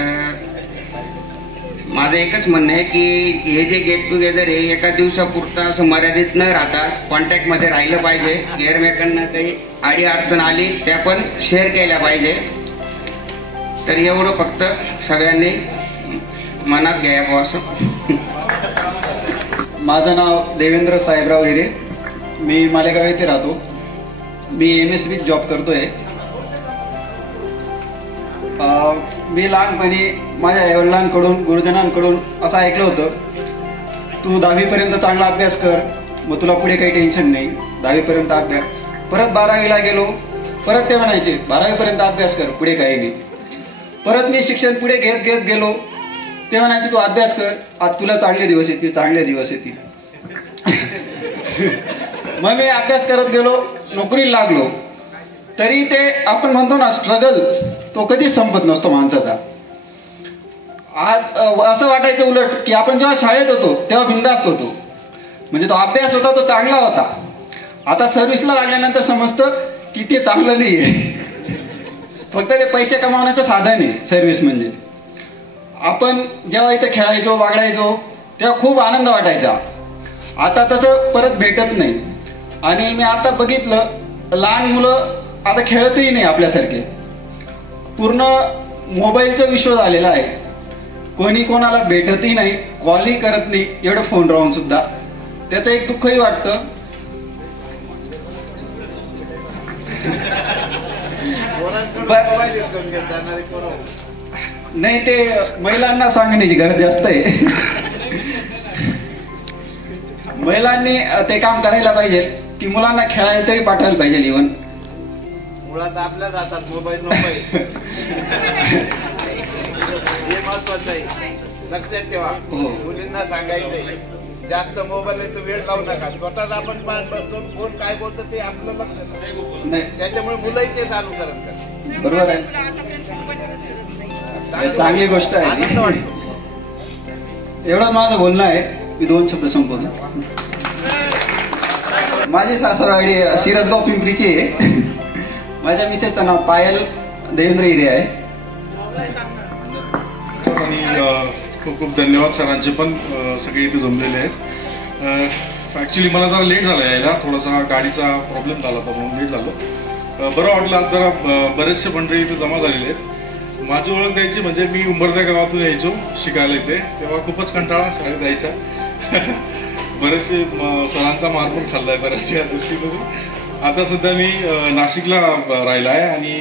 माझं एकच म्हणणं आहे की हे जे गेट टुगेदर आहे एका दिवसापुरतं असं मर्यादित न राहता कॉन्टॅक्टमध्ये राहिलं पाहिजे. एकमेकांना काही अडी अडचण आली त्या पण शेअर केल्या पाहिजे. तर एवढं फक्त सगळ्यांनी मनात घ्यावं असं. माझं नाव देवेंद्र साहेबराव हिरे. मी मालेगाव येथे राहतो. मी MSB जॉब करतोय. मी लहानपणी माझ्या आईवडिलांकडून गुरुजनांकडून असं ऐकलं होतं, तू 10वी पर्यंत चांगला अभ्यास कर, मग तुला पुढे काही टेन्शन नाही. 10वी पर्यंत अभ्यास. परत 12वीला गेलो, परत ते म्हणायचे 12वी पर्यंत अभ्यास कर, पुढे काही नाही. परत मी शिक्षण पुढे घेत गेलो, ते म्हणायचे तू अभ्यास कर, आज तुला चांगले दिवस येतील, चांगले दिवस येतील. मग मी अभ्यास करत गेलो, नोकरीला लागलो. तरी ते आपण म्हणतो ना स्ट्रगल, तो कधीच संपत नसतो माणसाचा. आज असं वाटायचं उलट की आपण जेव्हा शाळेत होतो तेव्हा बिंदास्त होतो, म्हणजे तो अभ्यास होता तो चांगला होता. आता सर्व्हिसला लागल्यानंतर समजतं की ते चांगलं नाही आहे, फक्त ते पैसे कमावण्याचं साधन आहे सर्व्हिस म्हणजे. आपण जेव्हा इथे खेळायचो वागडायचो तेव्हा खूप आनंद वाटायचा. आता तसं परत भेटत नाही. आणि मी आता बघितलं लहान मुलं आता खेळतही नाही आपल्यासारखे. पूर्ण मोबाईलचं विश्व झालेलं आहे. कोणी कोणाला भेटतही नाही, कॉलही करत नाही, एवढं फोन राहून सुद्धा. त्याचं एक दुःखही वाटतं. नाही, ते महिलांना सांगण्याची गरज जास्त आहे. महिलांनी ते काम करायला पाहिजे की मुलांना खेळायला तरी पाठवायला पाहिजे. इव्हन मुळात आपल्याच हातात मोबाईल नको हे महत्वाचं आहे, लक्षात ठेवा. मुलींना सांगायचंय जास्त मोबाईलचा वेळ लावू नका. स्वतःच आपण बसतो, कोण काय बोलतो ते आपलं लक्ष नाही, त्याच्यामुळे मुलंही ते चालू करत. बरोबर आहे, चांगली गोष्ट आहे. एवढं माझं बोलणं आहे. मी 2 शब्द संपवतो. माझी सासरवाडी शिरसगाव पिंपरीची आहे. माझ्या मिसेसचं नाव पायल देवेंद्र हिरे आहे. आणि खूप खूप धन्यवाद सरांचे पण, सगळे इथे जमलेले आहेत. ऍक्च्युली मला जरा लेट झाला यायला, थोडासा गाडीचा प्रॉब्लेम झाला होता म्हणून लेट झालो. बरं वाटलं, आज जरा बरेचसे मंडळी इथे जमा झालेले आहेत. माझी ओळख द्यायची म्हणजे मी उंबरत्या गावातून यायचो शिकायला इथे, तेव्हा खूपच कंटाळा शाळेत यायचा. बरेचसे सरांचा मार पण खाल्लाय बऱ्याचशा या दृष्टीकडून. आता सध्या मी नाशिकला राहिला आहे आणि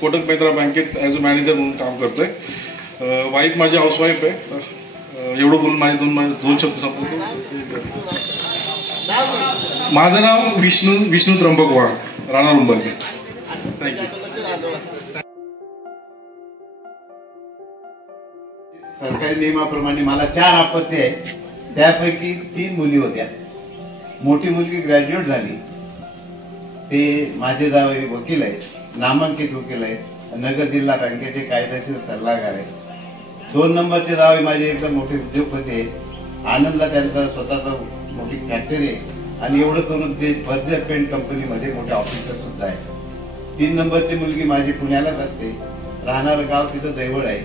कोटक महिंद्रा बँकेत ॲज अ मॅनेजर म्हणून काम करतोय. वाईफ माझी हाऊसवाईफ आहे. एवढं बोलून माझे 2 शब्द संपवतो. माझं नाव विष्णू त्र्यंबक वाघ, राणा रुंबलगे. थँक्यू. सरकारी नियमाप्रमाणे मला 4 अपत्य आहे. त्यापैकी 3 मुली होत्या. मोठी मुलगी ग्रॅज्युएट झाली, ते माझे जावई वकील आहेत, नामांकित वकील आहेत, नगर जिल्हा बँकेचे कायदेशीर सल्लागार आहे. 2 नंबरचे जावई माझे एकदम मोठे उद्योगपती आहेत. आनंदला त्यांचा स्वतःचा मोठी फॅक्टरी आहे आणि एवढं करून ते फर्जर पेंट कंपनीमध्ये मोठे ऑफिसर सुद्धा आहे. 3 नंबरची मुलगी माझी पुण्यालाच असते, राहणारं गाव तिथं जवळ आहे.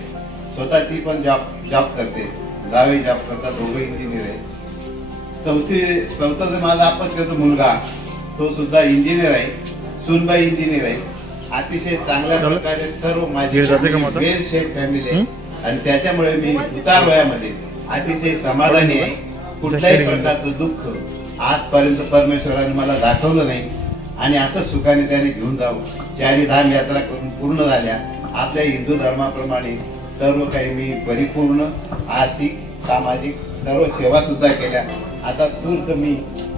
स्वतः ती पण जॉब करते, जावई जॉब करतात, दोघं इंजिनियर आहे. चौथा जो माझा अपत्याचा मुलगा, तो सुद्धा इंजिनियर आहे, सुनबाई इंजिनियर आहे. अतिशय चांगल्या प्रकारे सर्व माझी वेल शेप फॅमिली आहे आणि त्याच्यामुळे मी उतार वयामध्ये अतिशय समाधानी आहे. कुठल्याही प्रकारचं दुःख आजपर्यंत परमेश्वराने मला दाखवलं नाही आणि असं सुखाने त्याने घेऊन जाऊ. 4 धाम यात्रा करून पूर्ण झाल्या. आपल्या हिंदू धर्माप्रमाणे सर्व काही मी परिपूर्ण आर्थिक सामाजिक सर्व सेवा सुद्धा केल्या. आता तूर्त मी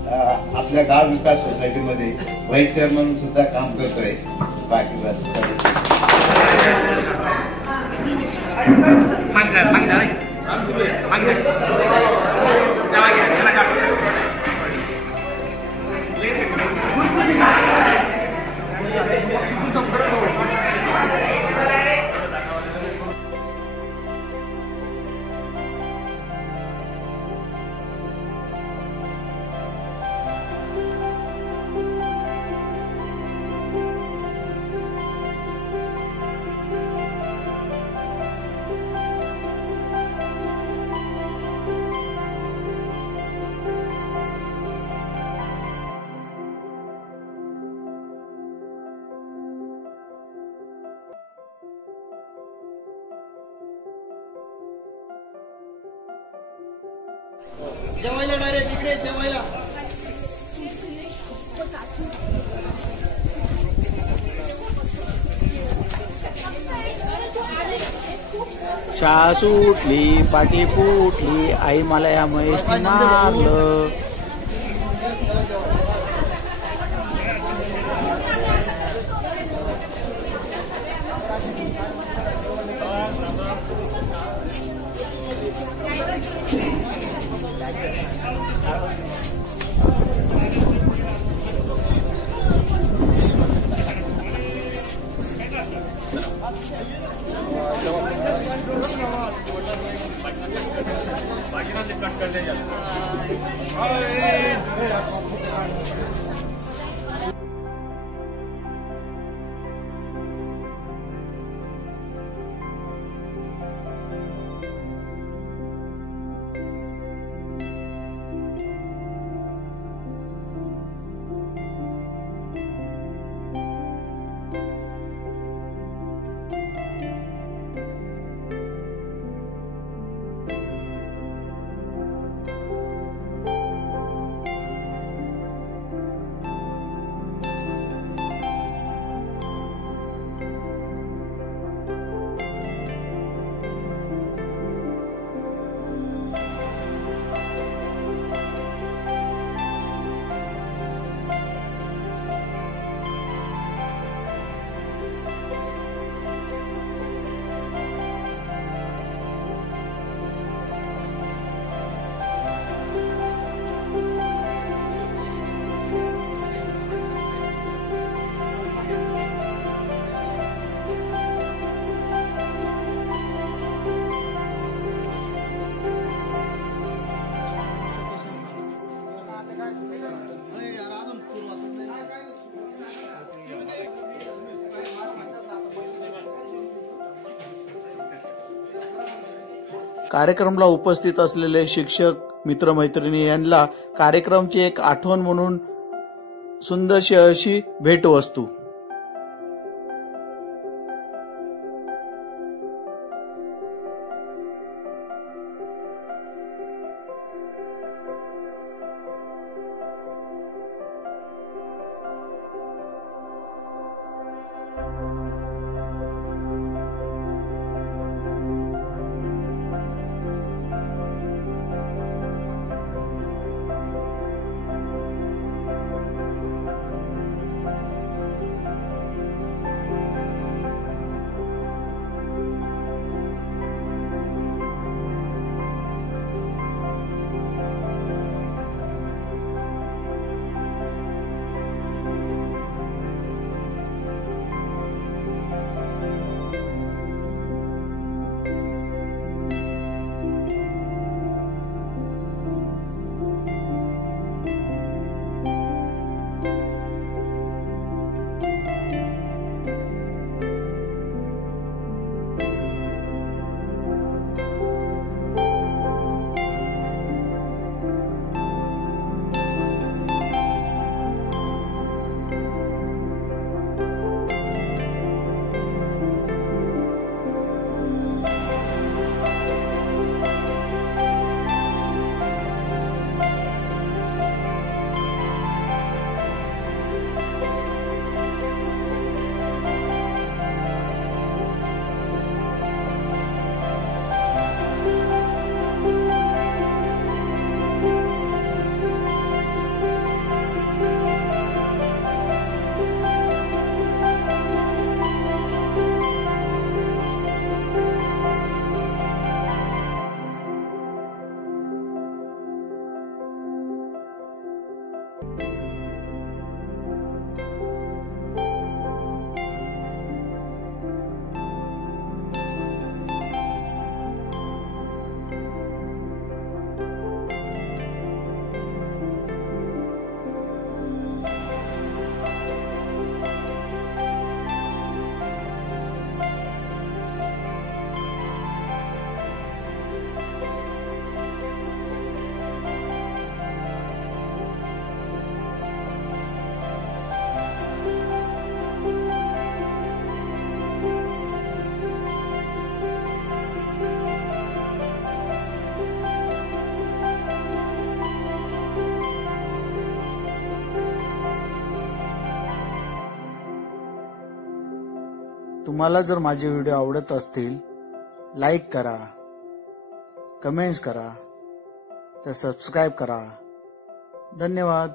आपल्या गाव विकास सोसायटीमध्ये व्हाईस चेअरमन सुद्धा काम करतोय. बाकी बस. जेवायला डायरेक्ट इकडे जेवायला. शाळा सुटली, पाठी फुटली, आई मला या म्हैस मारलं. कार्यक्रमाला उपस्थित असलेले शिक्षक मित्रमैत्रिणी यांना कार्यक्रमाची एक आठवण म्हणून सुंदरशी अशी भेटवस्तू. तुम्हाला जर माझे व्हिडिओ आवडत असतील लाईक करा, कमेंट्स करा, तर सबस्क्राईब करा. धन्यवाद.